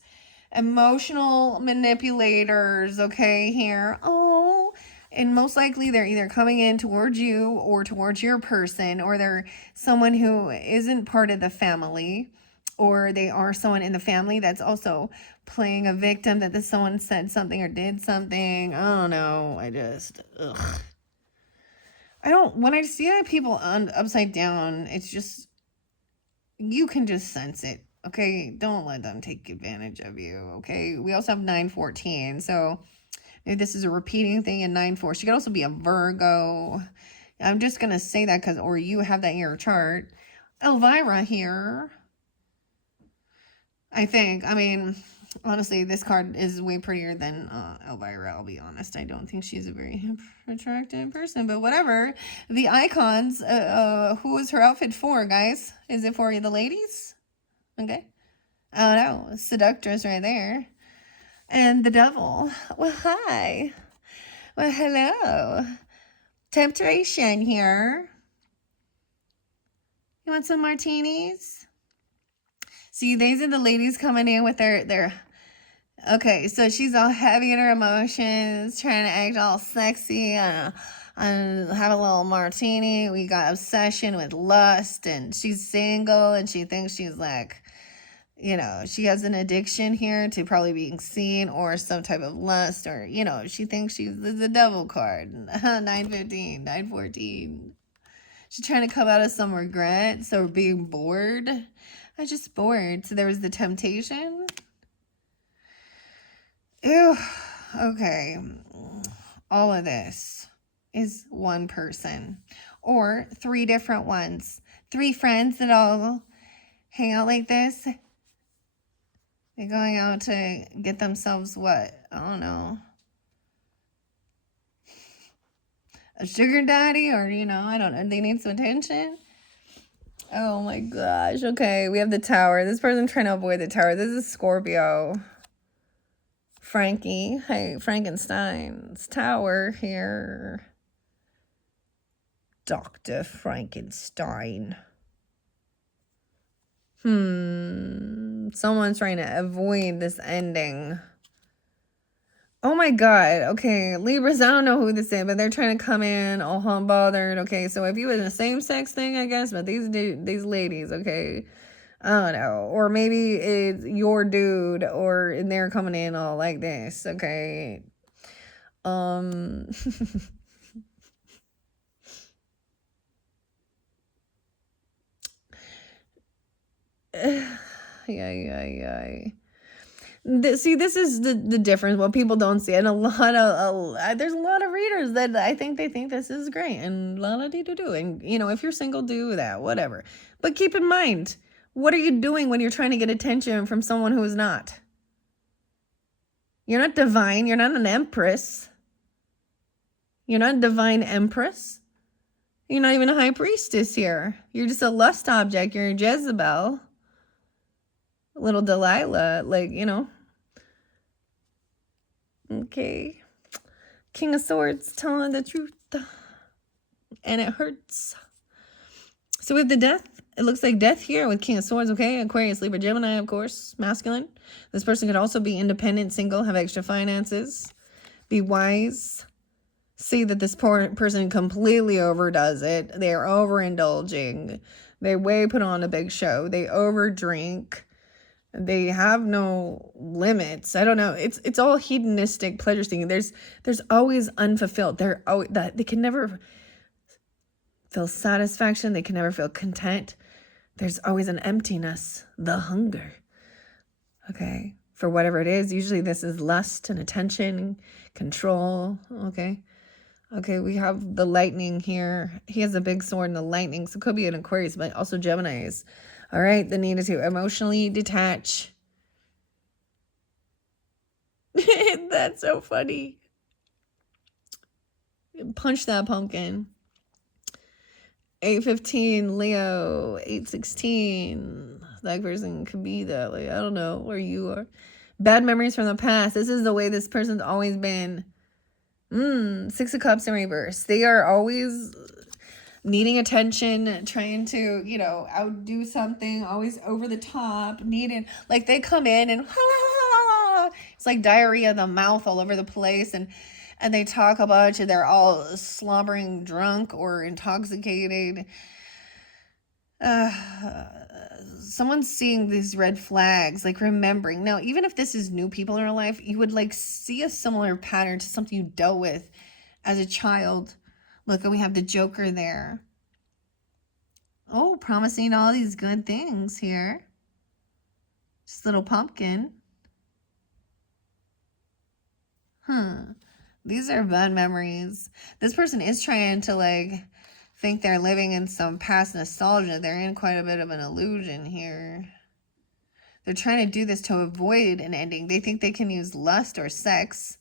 emotional manipulators, okay, here. Oh, and most likely they're either coming in towards you or towards your person, or they're someone who isn't part of the family, or they are someone in the family that's also playing a victim, that someone said something or did something. I don't know. When I see people upside down, it's just, you can just sense it. Okay, don't let them take advantage of you. Okay, we also have 9-14, so maybe this is a repeating thing in 9-4. She could also be a Virgo. I'm just gonna say that or you have that in your chart. Elvira here, I think. Honestly, this card is way prettier than Elvira, I'll be honest. I don't think she's a very attractive person, but whatever. The icons, who is her outfit for, guys? Is it for the ladies? Okay. Oh no, seductress right there. And the devil. Well, hi. Well, hello. Temptation here. You want some martinis? See, these are the ladies coming in with their okay, so she's all heavy in her emotions, trying to act all sexy and have a little martini. We got obsession with lust, and she's single, and she thinks she's like, you know, she has an addiction here to probably being seen or some type of lust, or, you know, she thinks she's the devil card. 915, 914. She's trying to come out of some regret, so being bored. I'm just bored. So there was the temptation. Ew. Okay. All of this is one person or three different ones. Three friends that all hang out like this. They're going out to get themselves what? I don't know. A sugar daddy, or, you know, I don't know. They need some attention. Oh my gosh. Okay, we have the tower. This person trying to avoid the tower. This is Scorpio. Frankie. Hey, Frankenstein's tower here. Dr. Frankenstein. Someone's trying to avoid this ending. Oh my god. Okay, Libras, I don't know who this is, but they're trying to come in all unbothered. Okay, so if you was in a same-sex thing, I guess, but these ladies, okay, I don't know. Or maybe it's your dude, and they're coming in all like this, okay. Yeah. See, this is the difference. What people don't see, and there's a lot of readers that I think they think this is great, and a lot of you do. And you know, if you're single, do that, whatever. But keep in mind, what are you doing when you're trying to get attention from someone who is not? You're not divine. You're not an empress. You're not a divine empress. You're not even a high priestess here. You're just a lust object. You're a Jezebel. Little Delilah, like, you know. Okay. King of Swords telling the truth. And it hurts. So we have the death. It looks like death here with King of Swords, okay? Aquarius, Libra, Gemini, of course. Masculine. This person could also be independent, single, have extra finances. Be wise. See that this poor person completely overdoes it. They are overindulging. They way put on a big show. They overdrink. They have no limits. I don't know. It's all hedonistic pleasure seeking. There's always unfulfilled. They can never feel satisfaction. They can never feel content. There's always an emptiness, the hunger. Okay, for whatever it is. Usually this is lust and attention, control. Okay, we have the lightning here. He has a big sword and the lightning, so it could be an Aquarius, but also Geminis. All right, the need is to emotionally detach. That's so funny. Punch that pumpkin. 815, Leo, 816. That person could be that way. I don't know where you are. Bad memories from the past. This is the way this person's always been. Six of Cups in reverse. They are always needing attention, trying to, you know, outdo something, always over the top, needing, like they come in and it's like diarrhea in the mouth all over the place, and they talk a bunch and they're all slobbering drunk or intoxicated. Someone's seeing these red flags, like remembering. Now, even if this is new people in your life, you would like see a similar pattern to something you dealt with as a child. Look, and we have the Joker there. Oh, promising all these good things here. Just little pumpkin. These are bad memories. This person is trying to like think they're living in some past nostalgia. They're in quite a bit of an illusion here. They're trying to do this to avoid an ending. They think they can use lust or sex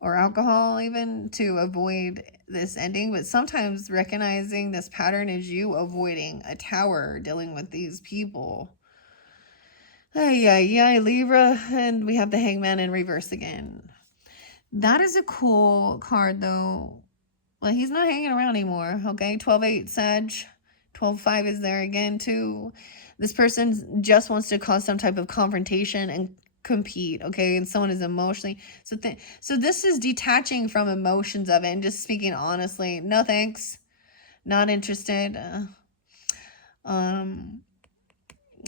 or alcohol even to avoid this ending. But sometimes recognizing this pattern is you avoiding a tower, dealing with these people. Yeah, Libra. And we have the Hangman in reverse again. That is a cool card, though. Well, he's not hanging around anymore, okay? 12-8 Sag. 12-5 is there again, too. This person just wants to cause some type of confrontation and compete, okay? And someone is emotionally... So this is detaching from emotions of it and just speaking honestly. No thanks. Not interested.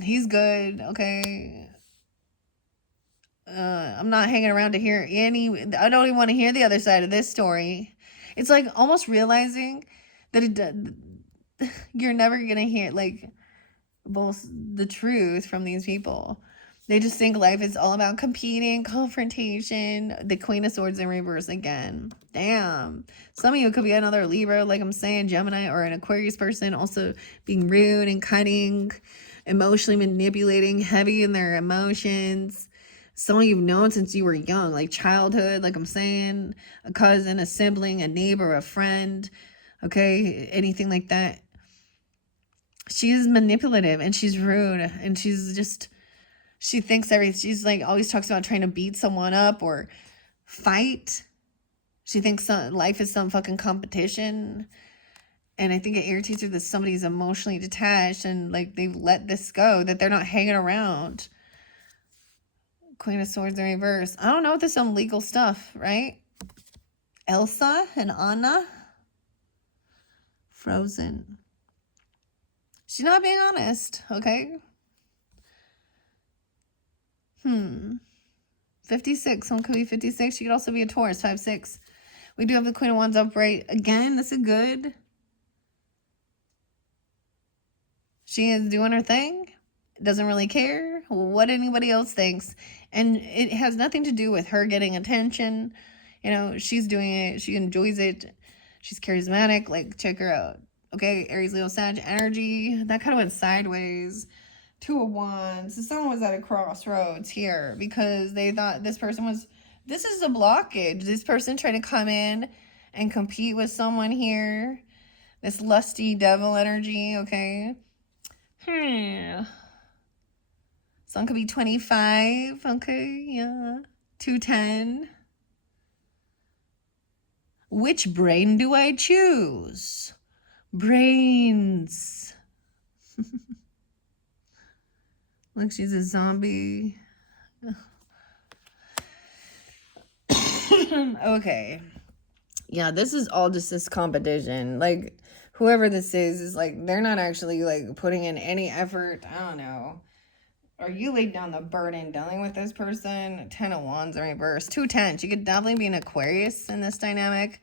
He's good, okay? I'm not hanging around to hear I don't even want to hear the other side of this story. It's like almost realizing that you're never going to hear like both the truth from these people. They just think life is all about competing, confrontation. The Queen of Swords in reverse again. Damn. Some of you could be another Libra, like I'm saying, Gemini, or an Aquarius person, also being rude and cutting, emotionally manipulating, heavy in their emotions. Someone you've known since you were young, like childhood, like I'm saying, a cousin, a sibling, a neighbor, a friend, okay, anything like that. She is manipulative and she's rude and she thinks she's like always talks about trying to beat someone up or fight. She thinks life is some fucking competition. And I think it irritates her that somebody's emotionally detached and like they've let this go, that they're not hanging around. Queen of Swords in reverse. I don't know if there's some legal stuff, right? Elsa and Anna. Frozen. She's not being honest, okay? 56. Someone could be 56. She could also be a Taurus, 5-6. We do have the Queen of Wands upright. Again, this is good. She is doing her thing. Doesn't really care what anybody else thinks. And it has nothing to do with her getting attention. You know, she's doing it. She enjoys it. She's charismatic. Like, check her out. Okay, Aries, Leo, Sag energy. That kind of went sideways. 2 of Wands. So someone was at a crossroads here because they thought this is a blockage. This person trying to come in and compete with someone here. This lusty devil energy, okay? Someone could be 25, okay, yeah. 210. Which brain do I choose? Brains. Look, she's a zombie. Okay. Yeah, this is all just this competition. Like, whoever this is like, they're not actually, like, putting in any effort. I don't know. Or you laid down the burden dealing with this person. 10 of Wands in reverse. 210. She could definitely be an Aquarius in this dynamic.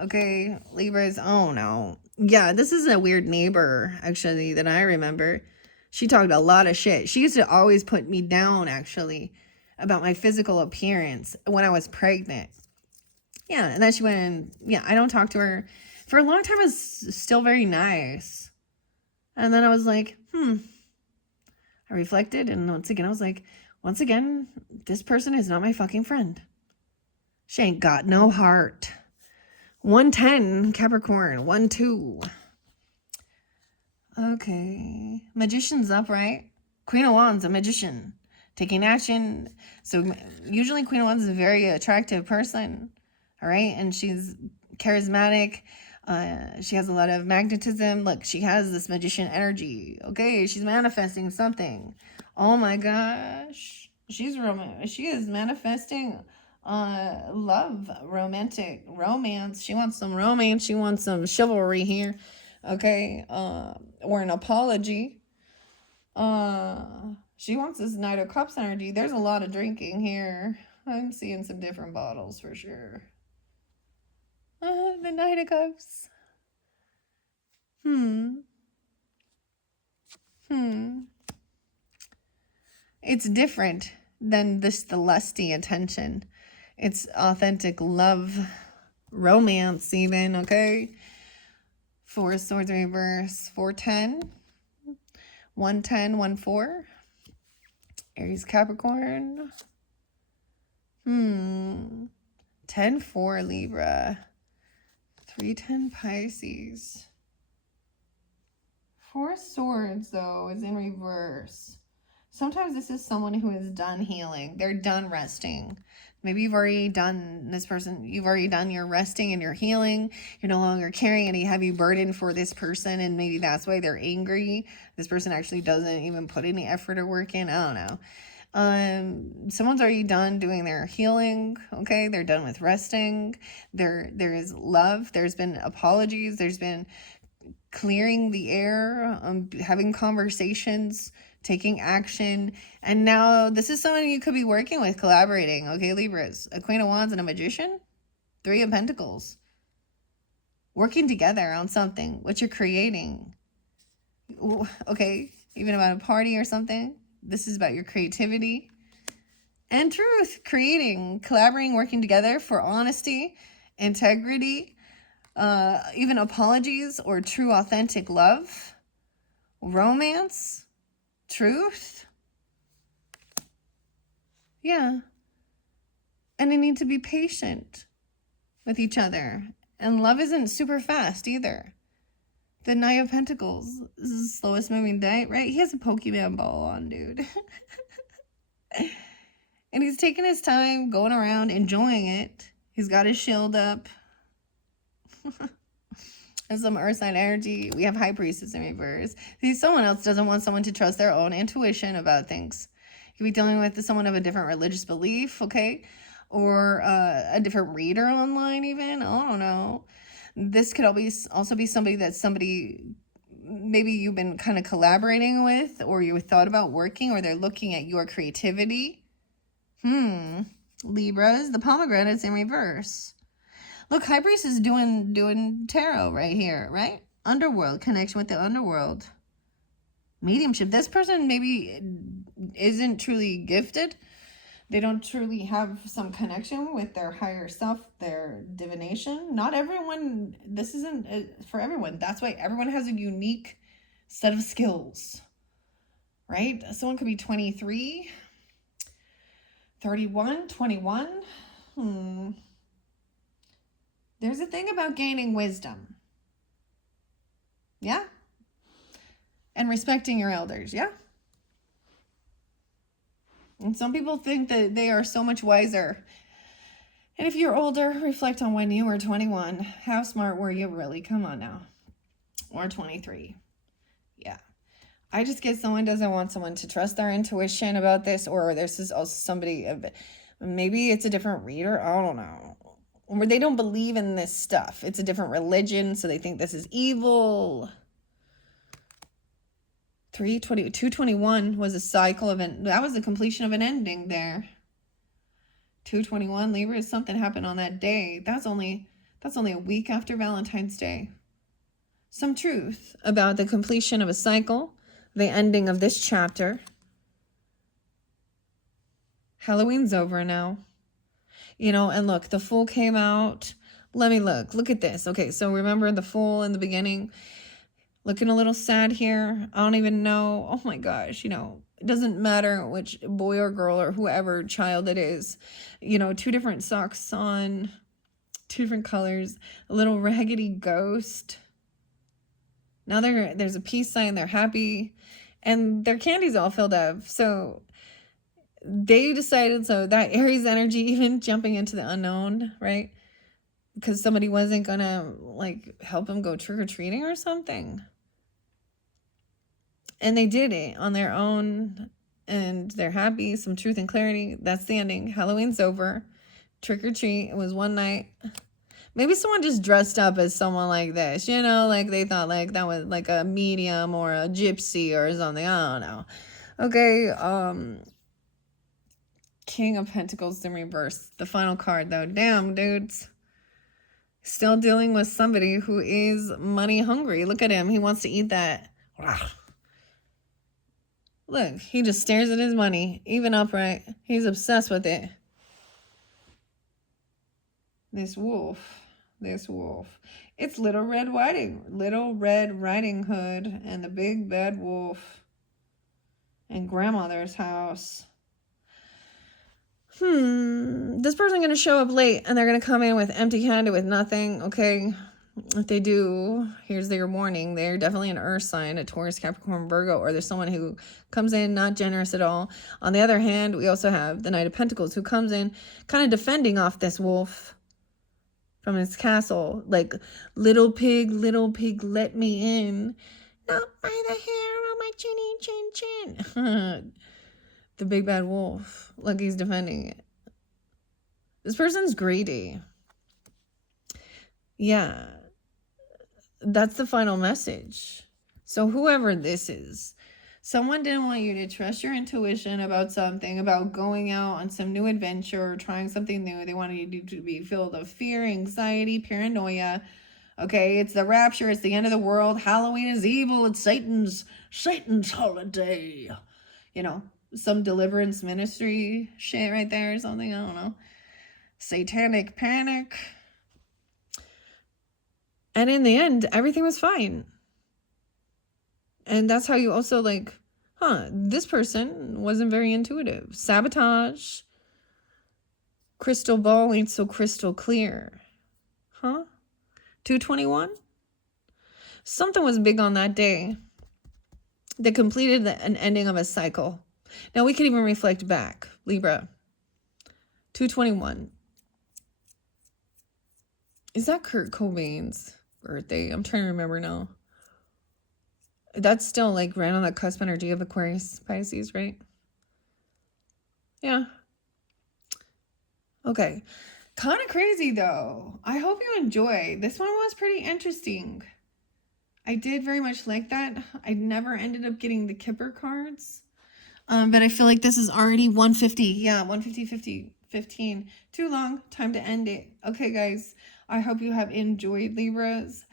Okay, Libras. Oh, no. Yeah, this is a weird neighbor, actually, that I remember. She talked a lot of shit. She used to always put me down, actually, about my physical appearance when I was pregnant. Yeah, and then she went and, yeah, I don't talk to her. For a long time, I was still very nice. And then I was like, I reflected, and once again, I was like, once again, this person is not my fucking friend. She ain't got no heart. 110, Capricorn, 1-2. Okay. Magician's upright. Queen of Wands, a magician. Taking action. So usually Queen of Wands is a very attractive person. All right. And she's charismatic. She has a lot of magnetism. Look, she has this magician energy. Okay. She's manifesting something. Oh my gosh. She is manifesting love, romantic romance. She wants some romance. She wants some chivalry here. Okay. Or an apology. She wants this Knight of Cups energy. There's a lot of drinking here. I'm seeing some different bottles for sure. The Knight of Cups. It's different than the lusty attention. It's authentic love, romance even, okay? 4 of Swords reverse, 410, 110, 1-4. Aries, Capricorn. 10-4 Libra. 3-10 Pisces. 4 Swords, though, is in reverse. Sometimes this is someone who is done healing. They're done resting. Maybe you've already done you've already done your resting and your healing. You're no longer carrying any heavy burden for this person, and maybe that's why they're angry. This person actually doesn't even put any effort or work in. I don't know. Someone's already done doing their healing. Okay, they're done with resting. There is love. There's been apologies. There's been clearing the air, having conversations, taking action. And now this is someone you could be working with, collaborating. Okay, Libras, a Queen of Wands and a Magician, 3 of Pentacles, working together on something, what you're creating. Okay, even about a party or something. This is about your creativity and truth, creating, collaborating, working together for honesty, integrity, even apologies or true, authentic love, romance, truth. Yeah. And you need to be patient with each other. And love isn't super fast either. The Knight of Pentacles is the slowest moving knight, right? He has a Pokemon ball on, dude. And he's taking his time, going around, enjoying it. He's got his shield up. And some earth sign energy. We have High Priestess in reverse. See, someone else doesn't want someone to trust their own intuition about things. You could be dealing with someone of a different religious belief, okay? Or a different reader online even. I don't know. This could also be somebody maybe you've been kind of collaborating with, or you thought about working, or they're looking at your creativity. Libras, the pomegranate's in reverse. Look, High Priest is doing tarot right here, right? Underworld, connection with the underworld. Mediumship. This person maybe isn't truly gifted. They don't truly have some connection with their higher self, their divination. Not everyone, this isn't for everyone. That's why everyone has a unique set of skills, right? Someone could be 23, 31, 21. There's a thing about gaining wisdom. Yeah? And respecting your elders. Yeah? And some people think that they are so much wiser. And if you're older, reflect on when you were 21. How smart were you really? Come on now. Or 23. Yeah. I just get someone doesn't want someone to trust their intuition about this, or this is also somebody, maybe it's a different reader. I don't know. Or they don't believe in this stuff. It's a different religion, so they think this is evil. 221 was a cycle of that was the completion of an ending there. 221 Libra, something happened on that day. That's only a week after Valentine's Day. Some truth about the completion of a cycle, the ending of this chapter. Halloween's over now. You know, and look, the Fool came out. Let me look at this. Okay, so remember the Fool in the beginning? Looking a little sad here. I don't even know. Oh my gosh, you know, it doesn't matter which boy or girl or whoever child it is. You know, 2 different socks on, 2 different colors, a little raggedy ghost. Now there's a peace sign, they're happy, and their candy's all filled up. So they decided, so that Aries energy, even jumping into the unknown, right? Because somebody wasn't gonna like help them go trick-or-treating or something. And they did it on their own, and they're happy. Some truth and clarity. That's the ending. Halloween's over. Trick-or-treat. It was one night. Maybe someone just dressed up as someone like this, you know, like they thought like that was like a medium or a gypsy or something. I don't know. Okay, King of Pentacles in reverse. The final card though. Damn, dudes. Still dealing with somebody who is money hungry. Look at him. He wants to eat that. Look, he just stares at his money, even upright. He's obsessed with it. This wolf. It's Little Red Riding Hood and the big bad wolf in grandmother's house. This person going to show up late and they're going to come in with empty-handed with nothing, okay? If they do, here's their warning. They're definitely an earth sign, a Taurus, Capricorn, Virgo, or there's someone who comes in not generous at all. On the other hand, we also have the Knight of Pentacles who comes in kind of defending off this wolf from his castle. Like, little pig, let me in. Not by the hair on my chinny chin chin. The big bad wolf. Like, he's defending it. This person's greedy. Yeah. That's the final message. So whoever this is, someone didn't want you to trust your intuition about something, about going out on some new adventure or trying something new. They wanted you to be filled of fear, anxiety, paranoia. Okay, it's the rapture. It's the end of the world. Halloween is evil. It's Satan's holiday. You know, some deliverance ministry shit right there or something. I don't know. Satanic panic. And in the end, everything was fine. And that's how you also like, this person wasn't very intuitive. Sabotage. Crystal ball ain't so crystal clear. 221? Something was big on that day that completed an ending of a cycle. Now we can even reflect back. Libra. 221. Is that Kurt Cobain's birthday? I'm trying to remember now. That's still like right on that cusp energy of Aquarius, Pisces, right? Yeah. Okay. Kind of crazy though. I hope you enjoy. This one was pretty interesting. I did very much like that. I never ended up getting the Kipper cards. But I feel like this is already 150. Yeah, 150, 15. Too long. Time to end it. Okay, guys. I hope you have enjoyed Libras.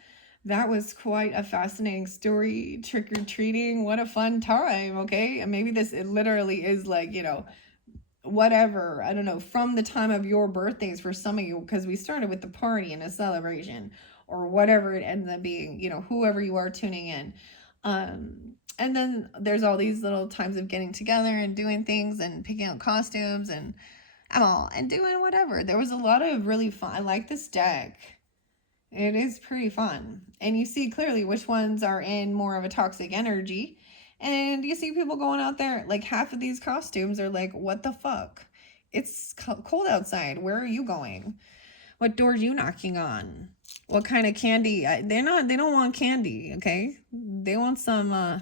That was quite a fascinating story. Trick-or-treating. What a fun time, okay? And maybe it literally is like, you know, whatever. I don't know. From the time of your birthdays for some of you, because we started with the party and a celebration or whatever it ends up being, you know, whoever you are tuning in. And then there's all these little times of getting together and doing things and picking out costumes and doing whatever. There was a lot of really fun. I like this deck. It is pretty fun. And you see clearly which ones are in more of a toxic energy. And you see people going out there, like half of these costumes are like, what the fuck? It's cold outside. Where are you going? What door are you knocking on? What kind of candy? They don't want candy, okay? They want some,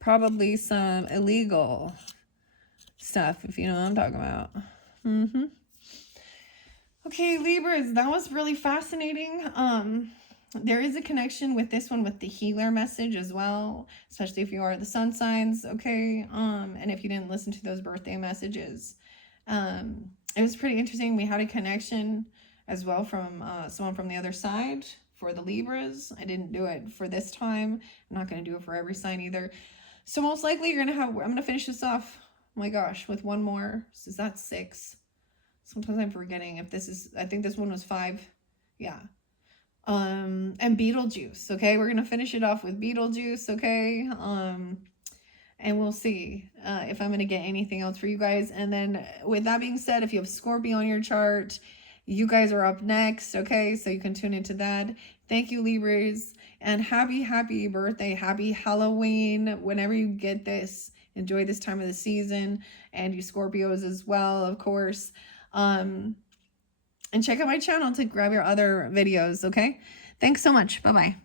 probably some illegal stuff, if you know what I'm talking about. Okay, Libras, that was really fascinating. There is a connection with this one with the healer message as well, especially if you are the sun signs, okay? And if you didn't listen to those birthday messages. It was pretty interesting. We had a connection as well from someone from the other side for the Libras. I didn't do it for this time. I'm not going to do it for every sign either. So most likely I'm going to finish this off, oh my gosh, with one more. So is that 6? Sometimes I'm forgetting if this is, I think this one was 5. Yeah. And Beetlejuice, okay? We're going to finish it off with Beetlejuice, okay? And we'll see if I'm going to get anything else for you guys. And then with that being said, if you have Scorpio on your chart, you guys are up next, okay? So you can tune into that. Thank you, Libras. And happy birthday. Happy Halloween. Whenever you get this, enjoy this time of the season. And you Scorpios as well, of course. And check out my channel to grab your other videos, okay? Thanks so much. Bye-bye.